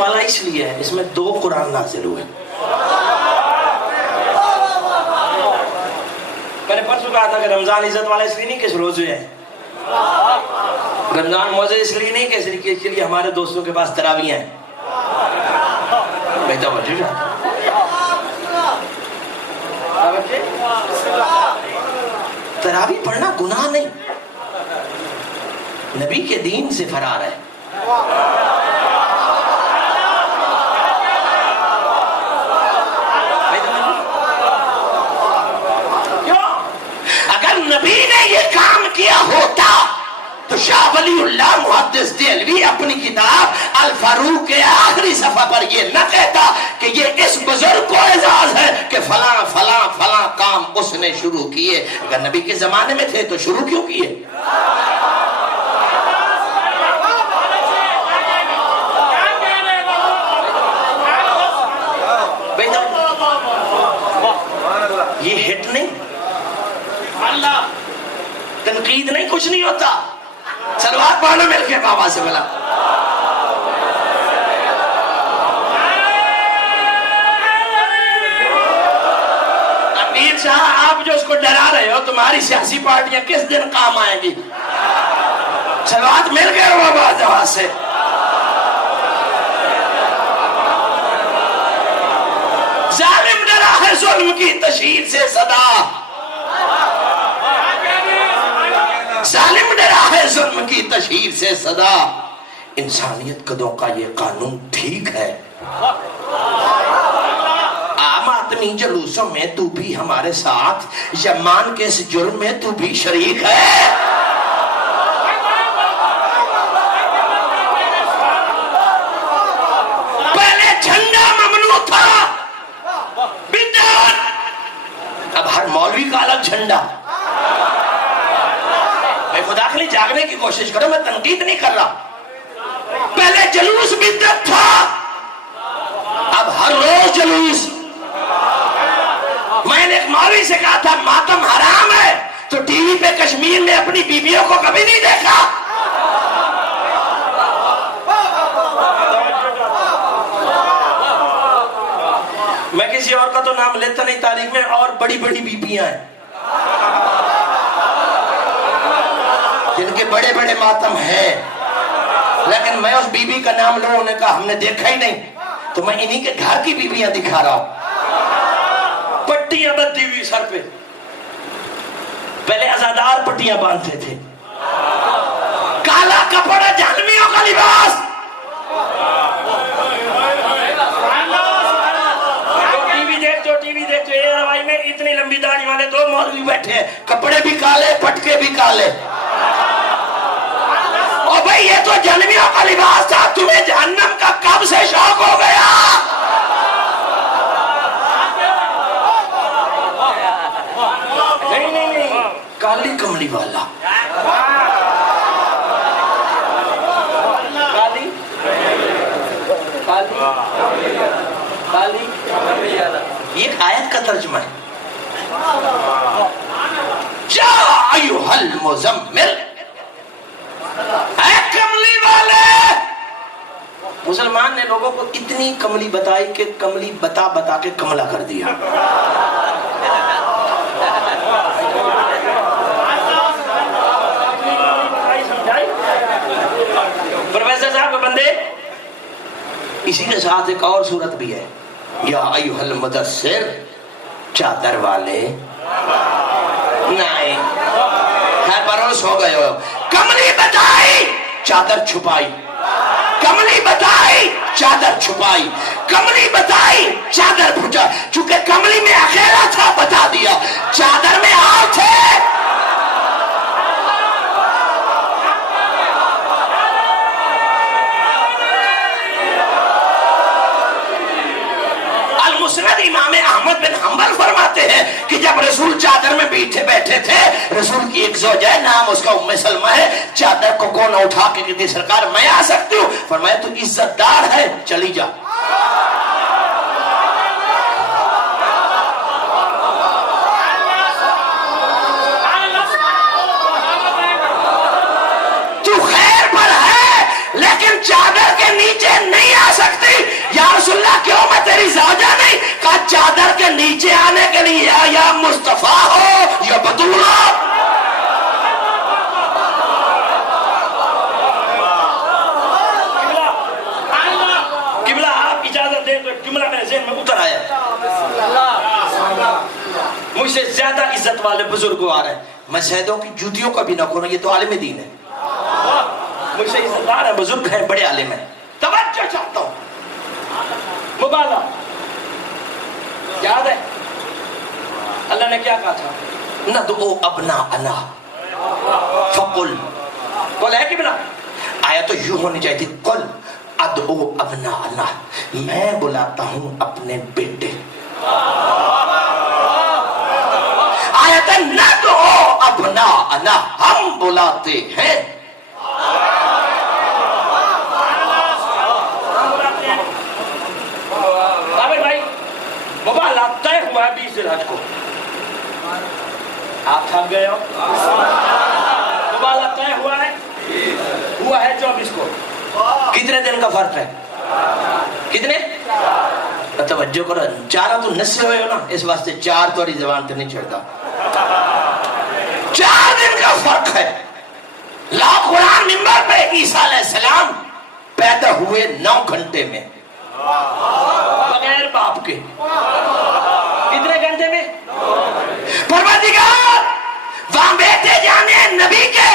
والا اس لیے ہے اس میں 2 قرآن نازل ہوئے. میں نے پرسوں کہا تھا کہ رمضان عزت والا اس لیے نہیں کہ اس روزے ہے. رمضان موزے اس لیے نہیں کہ اس لیے ہمارے دوستوں کے پاس تراویح ہیں. بیٹا وجہ تراویح پڑھنا گناہ نہیں، نبی کے دین سے فرار ہے. اگر نبی نے یہ کام کیا ہوتا تو شاہ ولی اللہ محدث دہلوی اپنی کتاب الفاروق کے آخری صفحہ پر یہ نہ کہتا کہ یہ اس بزرگ کو اعزاز ہے کہ فلاں فلاں فلاں کام اس نے شروع کیے. اگر نبی کے زمانے میں تھے تو شروع کیوں کیے؟ یہ ہٹ نہیں، تنقید نہیں، کچھ نہیں ہوتا. سلوات پڑھنا مل کے بابا سے بلا. امیر شاہ آپ جو اس کو ڈرا رہے ہو تمہاری سیاسی پارٹیاں کس دن کام آئیں گی؟ سلوات مل گئے بابا جواب سے. ظالم ڈرا ہے ظلم کی تشہیر سے صدا، ظالم ڈرا ہے ظلم کی تشہیر سے صدا. انسانیت قدوں کا یہ قانون ٹھیک ہے. عام آدمی جلوسوں میں تو بھی ہمارے ساتھ، یمان کے اس جرم میں تو بھی شریک ہے. پہلے جھنڈا ممنوع تھا، بدعت، اب ہر مولوی کا الگ جھنڈا. خدا کے لیے جاگنے کی کوشش کرو، میں تنقید نہیں کر رہا. پہلے جلوس بدعت تھا، اب ہر روز جلوس. میں نے ایک مولوی سے کہا تھا ماتم حرام ہے تو ٹی وی پہ کشمیر میں اپنی بیویوں کو کبھی نہیں دیکھا. میں کسی اور کا تو نام لیتا نہیں، تاریخ میں اور بڑی بڑی بیویاں ہیں جن کے بڑے بڑے ماتم ہیں، لیکن میں اس بی بی کا نام لوں، انہوں نے کہا ہم نے دیکھا ہی نہیں. تو میں انہی کے گھر کی بیویاں دکھا رہا ہوں. پٹیاں بدھی ہوئی سر پہ، پہلے ازادار پٹیاں باندھتے تھے. کالا کپڑا جہنمیوں کا لباس. جو ٹی وی دیکھتے اے روائی میں اتنی لمبی داڑھی والے 2 مولوی بیٹھے ہیں، کپڑے بھی کالے، پٹکے بھی کالے. اور بھئی یہ تو جہنمیوں کا لباس تھا، تمہیں جہنم کا کب سے شوق ہو گیا؟ نہیں، کالی کملی والا، کالی کالی یہ ایک آیت کا ترجمہ ہے. جا ایھا المزمل، اے کملی والے. مسلمان نے لوگوں کو اتنی کملی بتائی کہ کملی بتا بتا کے کملا کر دیا. پروفیسر صاحب بندے، اسی کے ساتھ ایک اور صورت بھی ہے، یا ایھا المدثر، چادر والے. نہیں، ہے پروس ہو گئے ہو. کملی بتائی، چادر چھپائی. کملی بتائی، چادر چھپائی. کملی بتائی، چادر پھٹا. چونکہ کملی میں اکیلا تھا بتا دیا، چادر میں آپ تھے. المسند امام احمد بن حنبل فرماتے ہیں کہ جب رسول چادر میں بیٹھے تھے، رسول کی ایک زوجہ ہے، نام اس کا ام سلمہ ہے. چادر کو کون اٹھا کے کہتی سرکار میں آ سکتی ہوں؟ فرمایا تو عزت دار ہے، چلی جا. تو خیر پر ہے لیکن چادر کے نیچے نہیں آ سکتی. رسول اللہ کیوں میں تیری زوجہ نہیں؟ کہا چادر کے نیچے آنے کے لیے یا مصطفیٰ ہو یا بطول ہو. قبلہ آپ اجازت دیں تو جملہ میرے ذہن میں اتر آیا. مجھ سے زیادہ عزت والے بزرگوں آ رہے ہیں، میں شہدوں کی جوتیوں کا بھی نہ کروں، یہ تو عالم دین ہے. مجھ سے عزت دار ہے، بزرگ ہیں، بڑے عالم ہیں. توجہ چاہتا ہوں. مبالغہ یاد ہے اللہ نے کیا کہا تھا؟ ندعو ابناءنا فقل. قل ہے کہ بنا؟ آیا تو یوں ہونی چاہیے تھی قل ادعو ابناءنا، میں بلاتا ہوں اپنے بیٹے. آیا تو ندعو ابناءنا، ہم بلاتے ہیں. مبالغہ طے ہوا ہے 20 ذی الحج کو. آپ تھک گئے ہو. مبالغہ طے ہوا ہے 24 کو. کتنے دن کا فرق ہے؟ کتنے؟ توجہ کرو، چارہ تو نسے ہوئے ہو نا، اس واسطے چار توڑی زبان تو نہیں چھڑتا. 4 دن کا فرق ہے. لا قرآن منبر پہ عیسیٰ علیہ السلام پیدا ہوئے 9 گھنٹے میں بغیر باپ کے. کتنے گھنٹے میں؟ پروردگار وہاں بیٹے جانے نبی کے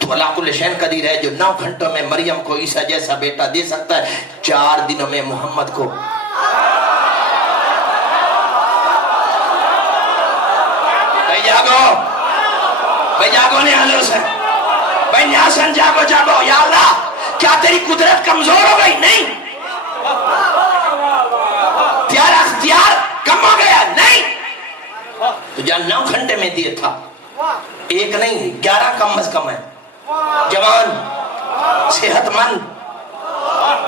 تو اللہ کل شین قدیر ہے، جو 9 گھنٹوں میں مریم کو عیسیٰ جیسا بیٹا دے سکتا ہے، 4 دنوں میں محمد کو. بھائی جاگو، بھائی جاگو نہیں حضور سے، بھائی نیاسن جاگو جاگو. یا اللہ کیا تیری قدرت کمزور ہو گئی؟ نہیں. تیرا اختیار کم ہو گیا؟ نہیں. تو جہاں 9 گھنٹے میں دیا تھا، 1 نہیں 11 کم از کم ہے. جوان صحت مند.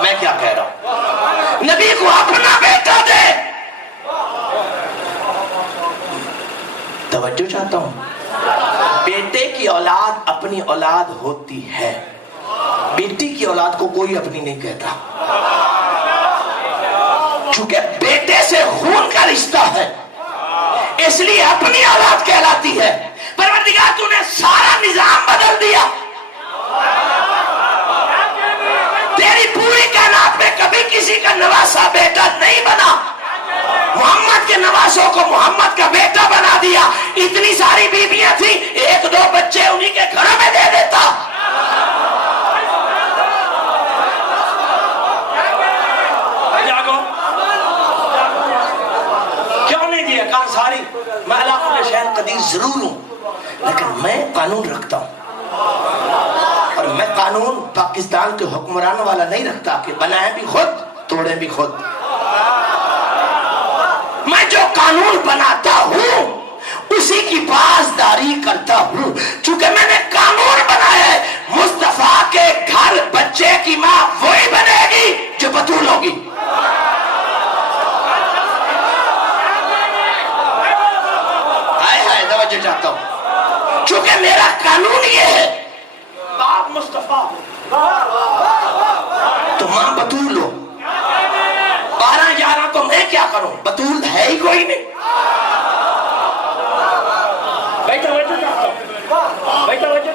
میں کیا کہہ رہا ہوں؟ نبی کو اپنا بیٹا دے. توجہ چاہتا ہوں. بیٹے کی اولاد اپنی اولاد ہوتی ہے، بیٹی کی اولاد کو کوئی اپنی نہیں کہتا، چونکہ بیٹے سے خون کا رشتہ ہے، اس لیے اپنی اولاد کہلاتی ہے. پروردگار تو نے سارا نظام بدل دیا. تیری پوری کائنات میں کبھی کسی کا نواسا بیٹا نہیں بنا. محمد کے نواسوں کو محمد کا بیٹا بنا دیا. اتنی ساری بیویاں تھیں، 1-2 بچے انہی کے گھروں میں دے دیتا. کیوں نہیں دیا؟ کہاں ساری. میں اللہ کل شین قدیر ضرور ہوں، لیکن میں قانون رکھتا ہوں، اور میں قانون پاکستان کے حکمرانوں والا نہیں رکھتا کہ بنائے بھی خود توڑے بھی خود. میں جو قانون بناتا ہوں اسی کی پاسداری کرتا ہوں. چونکہ میں نے قانون بنایا ہے، مصطفیٰ کے گھر بچے کی ماں وہی بنے گی جو بطول ہوگی. چاہتا ہوں چونکہ میرا قانون یہ ہے، باپ مصطفیٰ تو ماں بطول ہو. 12-11 تو میں کیا کروں؟ بطول ہے ہی کوئی نہیں. بیٹا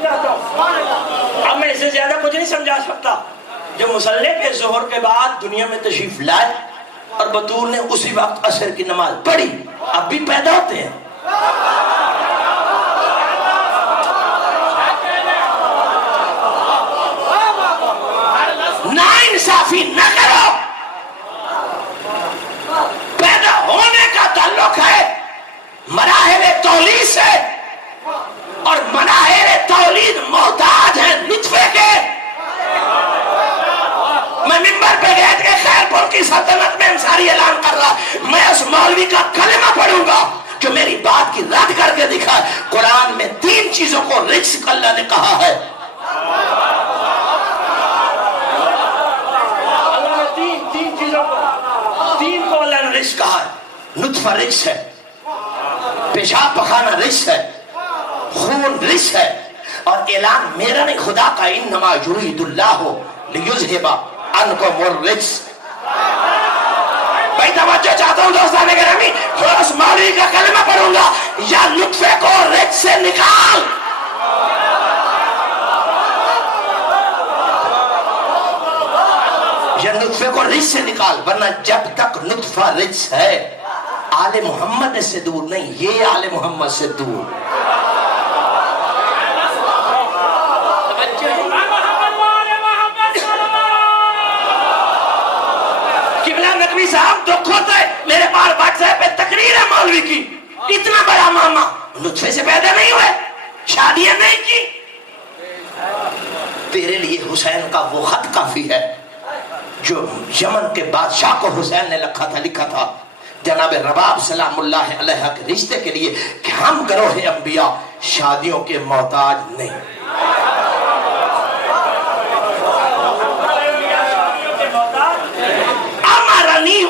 چاہتا ہوں. اب میں اس سے زیادہ کچھ نہیں سمجھا سکتا. جو مصلی کے ظہر کے بعد دنیا میں تشریف لائے اور بطول نے اسی وقت عصر کی نماز پڑھی، اب بھی پیدا ہوتے ہیں. انصافی نہ کرو. پیدا ہونے کا تعلق ہے مراحل تولید سے، اور مراحل تولید محتاج ہیں نطفے کے. میں ممبر پہ بیٹھ کے خیر پور کی سلطنت میں انصاری اعلان کر رہا، میں اس مولوی کا کلمہ پڑھوں گا جو میری بات کی رد کر کے دکھا. قرآن میں 3 چیزوں کو رزق اللہ نے کہا ہے. رزق کہا ہے. نطفہ رزق ہے، پیشاب پخانا رزق ہے، خون رزق ہے. اور اعلان میرا نہیں خدا کا، انما یرید اللہ لیذھب عنکم الرجس. توجہ چاہتا ہوں دوستان گرامی، اس مولوی کا کلمہ پڑھوں گا، یا نطفے کو رچ سے نکال. یا نطفے کو رچ سے نکال، ورنہ جب تک نطفہ رچ ہے آل محمد سے دور نہیں، یہ آل محمد سے دور. صاحب دکھ ہوتا ہے، میرے پاس واٹس ایپ پہ تقریر ہے مولوی کی، اتنا بڑا ماما نطفے سے پیدا نہیں ہوئے، شادیاں نہیں کی. تیرے لیے حسین کا وہ خط کافی ہے جو یمن کے بادشاہ کو حسین نے لکھا تھا جناب رباب سلام اللہ علیہ کے رشتے کے لیے کہ ہم گروہ انبیاء شادیوں کے محتاج نہیں.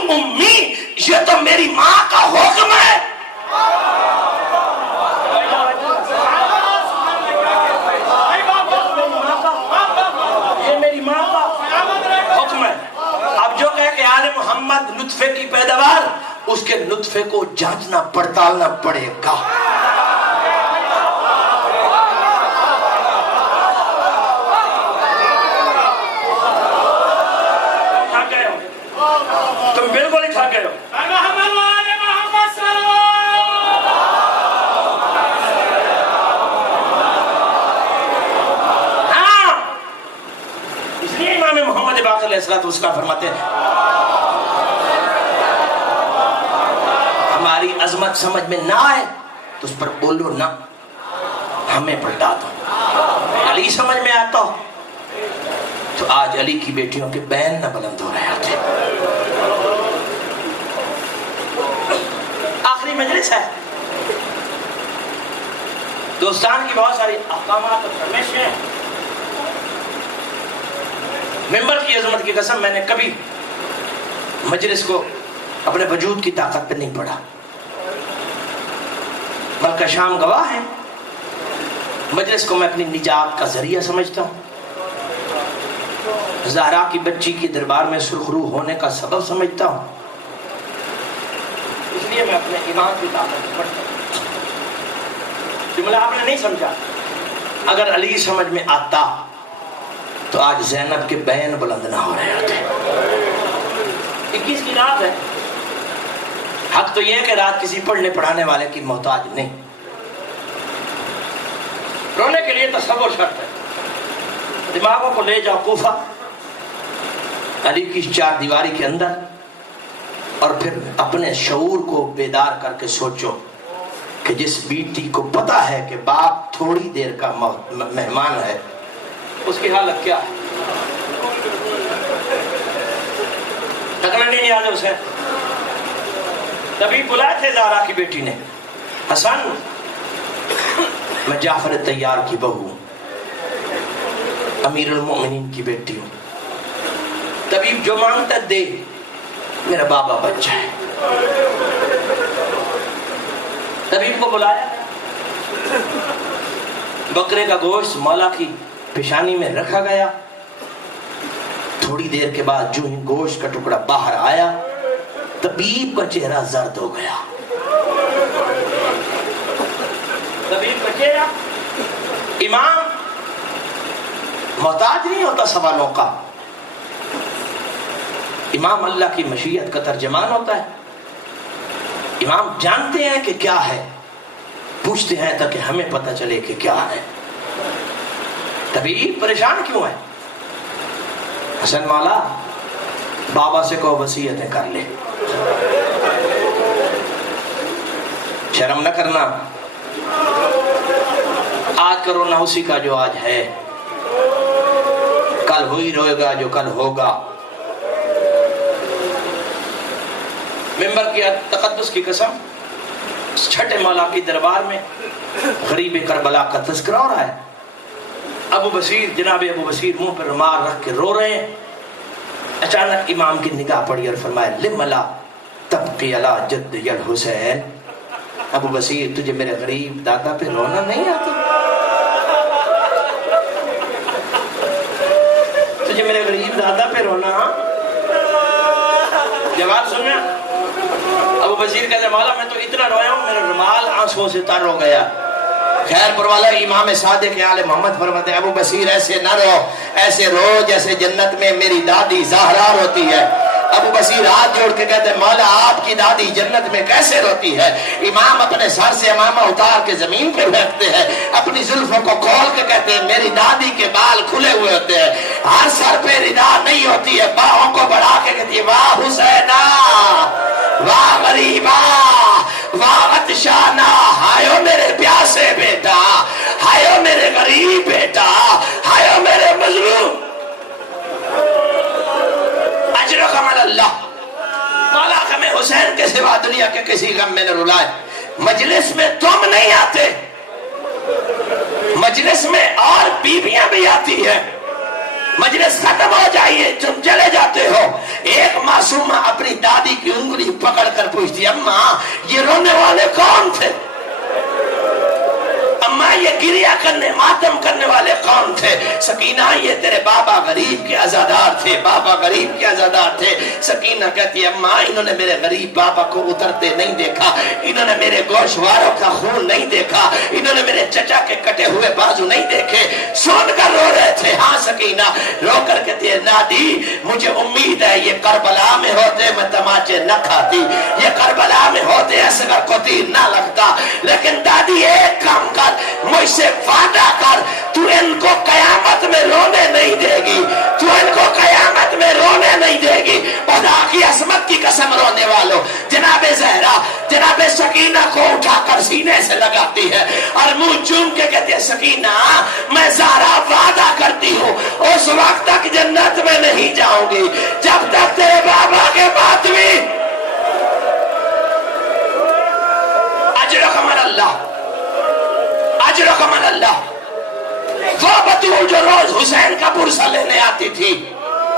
امی، یہ تو میری ماں کا حکم ہے. یہ میری ماں کا حکم ہے. اب جو کہے کہ آل محمد نطفے کی پیداوار، اس کے نطفے کو جانچنا پڑتالنا پڑے گا. تم بالکل ہی تھک گئے ہو. ہاں، اس لیے امام محمد باقر علیہ السلام فرماتے ہیں ہماری عظمت سمجھ میں نہ آئے تو اس پر بولو نہ، ہمیں پلٹا دو. علی سمجھ میں آتا ہو تو آج علی کی بیٹیوں کے بین نہ بلند ہو رہے ہوتے. آخری مجلس ہے، دوستان کی بہت ساری احکامات اور فرمائشیں ہیں. ممبر کی عظمت کی قسم میں نے کبھی مجلس کو اپنے وجود کی طاقت پہ نہیں پڑھا، بلکہ شام گواہ ہے. مجلس کو میں اپنی نجات کا ذریعہ سمجھتا ہوں، زہرا کی بچی کی دربار میں سرخرو ہونے کا سبب سمجھتا ہوں. اس لیے میں اپنے ایمان کی طاقت پڑھتا ہوں. جملہ آپ نے نہیں سمجھا. اگر علی سمجھ میں آتا تو آج زینب کے بین بلند نہ ہو رہے ہوتے. 21 کی رات ہے. حق تو یہ ہے کہ رات کسی پڑھنے پڑھانے والے کی محتاج نہیں. رونے کے لیے تصور شرط ہے. دماغوں کو لے جاؤ کوفہ، علی کی 4 دیواری کے اندر، اور پھر اپنے شعور کو بیدار کر کے سوچو کہ جس بیٹی کو پتا ہے کہ باپ تھوڑی دیر کا مہمان ہے، اس کی حالت کیا ہے. تکنا نہیں یاد ہے اسے. تبھی بلائے تھے زہرا کی بیٹی نے، حسن میں جعفر طیار کی بہو ہوں، امیر المؤمنین کی بیٹی ہوں، طبیب جو مانگتا دے، میرا بابا بچہ ہے. طبیب کو بلایا، بکرے کا گوشت مولا کی پیشانی میں رکھا گیا. تھوڑی دیر کے بعد جو ہی گوشت کا ٹکڑا باہر آیا، طبیب کا چہرہ زرد ہو گیا. طبیب کا چہرہ، امام محتاج نہیں ہوتا سوالوں کا، امام اللہ کی مشیت کا ترجمان ہوتا ہے. امام جانتے ہیں کہ کیا ہے، پوچھتے ہیں تاکہ ہمیں پتہ چلے کہ کیا ہے. طبیب پریشان کیوں ہے؟ حسن مولا بابا سے کہو وصیتیں کر لے. شرم نہ کرنا، آج کرو نہ اسی کا جو آج ہے، کل ہوئی روئے گا جو کل ہوگا. ممبر کی تقدس کی قسم، چھٹے مولا کی دربار میں غریب کربلا کا تذکرہ ہو رہا ہے. ابو بصیر، جناب ابو بصیر منہ پر رومال رکھ کے رو رہے ہیں. اچانک امام کی نگاہ پڑی اور فرمایا لم لا تبقی علی جد الحسین. ابو بصیر تجھے میرے غریب دادا پہ رونا نہیں آتا؟ تجھے میرے غریب دادا پہ رونا؟ جواب سننا، بصیر کہتے مولا میں تو اتنا رویا ہوں میرا رومال آنسوؤں سے تر ہو گیا. خیر پر والا امام صادق آل محمد فرماتے ہیں ابو بصیر ایسے نہ رو، ایسے رو جیسے جنت میں میری دادی زہرا روتی ہے. ابو بصیر ہاتھ جوڑ کے کہتے ہیں مولا آپ کی دادی جنت میں کیسے روتی ہے؟ امام اپنے سر سے امامہ اتار کے زمین پہ پھینکتے ہیں، اپنی زلفوں کو کھول کے کہتے ہیں میری دادی کے بال کھلے ہوئے ہوتے ہیں، ہر سر پہ ردا نہیں ہوتی ہے، باہوں کو بڑھا کے کہتی ہے واہ حسینہ واہ غریبا واہ عطشانہ، ہائیو میرے پیاسے بیٹا، ہائیو میرے غریب بیٹا، ہائیو میرے مظلوم. اجر و کمال اللہ. مولا ہمیں حسین کے سوا دنیا کے کسی غم میں نہ رلائے. مجلس میں تم نہیں آتے، مجلس میں اور بیویاں بھی آتی ہیں، مجلس ختم ہو جائیے تم چلے جاتے ہو. ایک معصومہ اپنی دادی کی انگلی پکڑ کر پوچھتی اماں یہ رونے والے کون تھے؟ اماں یہ گریہ کرنے ماتم کرنے والے کون تھے؟ سکینہ یہ تیرے بابا غریب کے عزادار تھے، بابا غریب کے عزادار تھے. سکینہ کہتی ہے اماں انہوں نے میرے غریب بابا کو اترتے نہیں دیکھا، انہوں نے میرے گوشواروں کا خون نہیں دیکھا، انہوں نے میرے چچا کے کٹے ہوئے بازو نہیں دیکھے. سن کر رو رہے تھے. ہاں سکینہ رو کر کہتی ہے نادی مجھے امید ہے یہ کربلا میں ہوتے میں تماچے نہ کھاتی، یہ کربلا میں ہوتے اصغر کو تیر نہ لگتا، لیکن دادی ایک کام کر مجھ سے وعدہ کر تو ان کو قیامت میں رونے نہیں دے گی، تو ان کو قیامت میں رونے نہیں دے گی. خدا کی عظمت کی قسم رونے والوں جناب زہرا جناب سکینہ کو اٹھا کر سینے سے لگاتی ہے اور منہ چوم کے کہتی ہے سکینہ میں زہرا وعدہ کرتی ہوں اس وقت تک جنت میں نہیں جاؤں گی جب تک تیرے بابا کے باتوی. اجر و کمال اللہ، اجر و کمال اللہ. وہ بطول جو روز حسین کا پرسہ لینے آتی تھی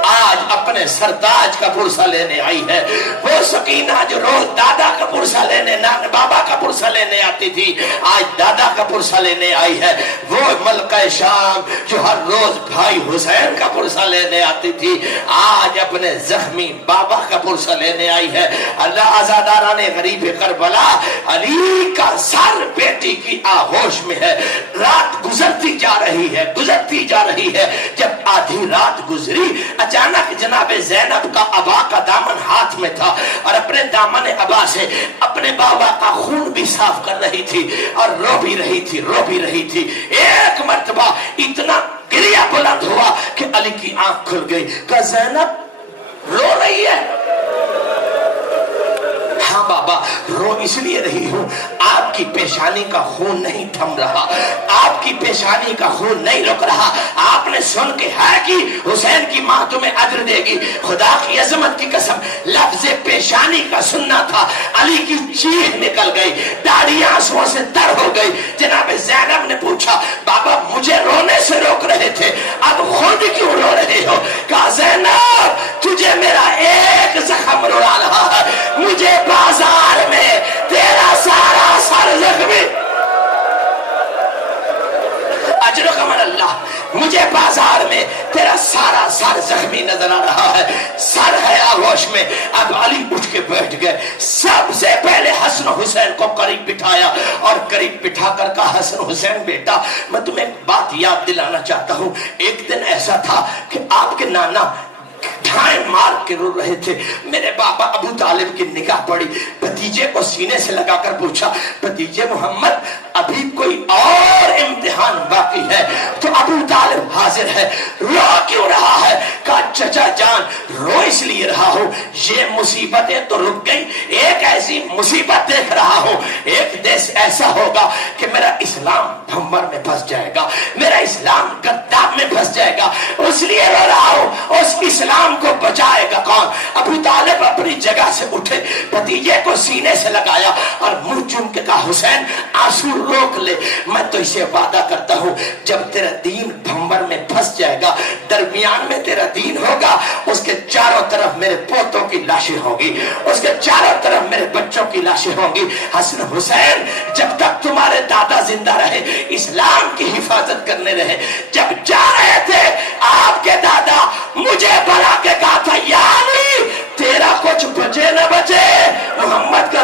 آج اپنے سرتاج کا پرسہ لینے آئی ہے. وہ سکینہ جو روز دادا کا پرسہ لینے بابا کا پرسہ لینے آتی تھی آج دادا کا پرسہ لینے آئی ہے. وہ ملکہ شام جو ہر روز بھائی حسین کا پرسہ لینے آتی تھی آج اپنے زخمی بابا کا پرسہ لینے آئی ہے. اللہ عزاداران غریب کربلا علی کا سر بیٹی کی آغوش میں ہے. رات گزرتی جا رہی ہے گزرتی جا رہی ہے. جب آدھی رات گزری اچانک جناب زینب کا ابا کا دامن ہاتھ میں تھا اور اپنے دامن ابا سے اپنے بابا کا خون بھی صاف کر رہی تھی اور رو بھی رہی تھی رو بھی رہی تھی. ایک مرتبہ اتنا گریہ بلند ہوا کہ علی کی آنکھ کھل گئی. کہ زینب رو رہی ہے؟ ہاں بابا رو اس لیے رہی ہوں آپ کی پیشانی کا خون نہیں تھم رہا، آپ کی پیشانی کا خون نہیں رک رہا. آپ نے سن کے ہے کہ حسین کی ماں تمہیں اجر دے گی. خدا کی عظمت کی قسم لفظ پیشانی کا سننا تھا. علی کی چیخ نکل گئی، داڑھی آنسوؤں سے تر ہو گئی. جناب زینب نے پوچھا بابا مجھے رونے سے روک رہے تھے اب خود کیوں رو رہے ہو؟ کہا زینب تجھے میرا ایک زخم رلا رہا ہے، مجھے بازار میں تیرا سارا سر زخمی. اجر و کمال اللہ. مجھے بازار میں تیرا سارا سر زخمی نظر آ رہا ہے، سر ہے آغوش میں. اب علی اٹھ کے بیٹھ گئے. سب سے پہلے حسن حسین کو قریب بٹھایا اور قریب بٹھا کر کہا حسن حسین بیٹا میں تمہیں ایک بات یاد دلانا چاہتا ہوں. ایک دن ایسا تھا کہ آپ کے نانا ڈھائیں مار کے رو رہے تھے. میرے بابا ابو طالب کی نگاہ پڑی، بھتیجے کو سینے سے لگا کر پوچھا بھتیجے محمد ابھی کوئی اور امتحان باقی ہے؟ تو ابو طالب حاضر ہے. رو کیوں رہا ہے؟ کہا چچا جان رو اس لیے رہا ہوں یہ مصیبتیں تو رک گئی، ایک ایسی مصیبت دیکھ رہا ہوں ایک دیش ایسا ہوگا کہ میرا اسلام بھمبر میں پھنس جائے گا، میرا اسلام گرداب میں پھنس جائے گا، اس لیے رو رہا ہوں. اس اسلام کو بچائے گا کون؟ ابو طالب اپنی جگہ سے اٹھے، بھتیجے کو سینے سے لگایا اور منہ چوم کے کہا حسین آنسو روک لے، میں تو اسے وعدہ کرتا ہوں جب تیرا دین بھمبر میں پھنس جائے گا درمیان میں تیرا دین ہوگا، اس کے چاروں طرف میرے پوتوں کی لاشیں ہوں گی، اس کے چاروں طرف میرے بچوں کی لاشیں ہوں گی. حسن حسین جب تک تمہارے دادا زندہ رہے اسلام کی حفاظت کرنے رہے. جب جا رہے تھے آپ کے دادا مجھے بلا کے کہا تھا یا علی تیرا کچھ بچے نہ بچے محمد کا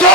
2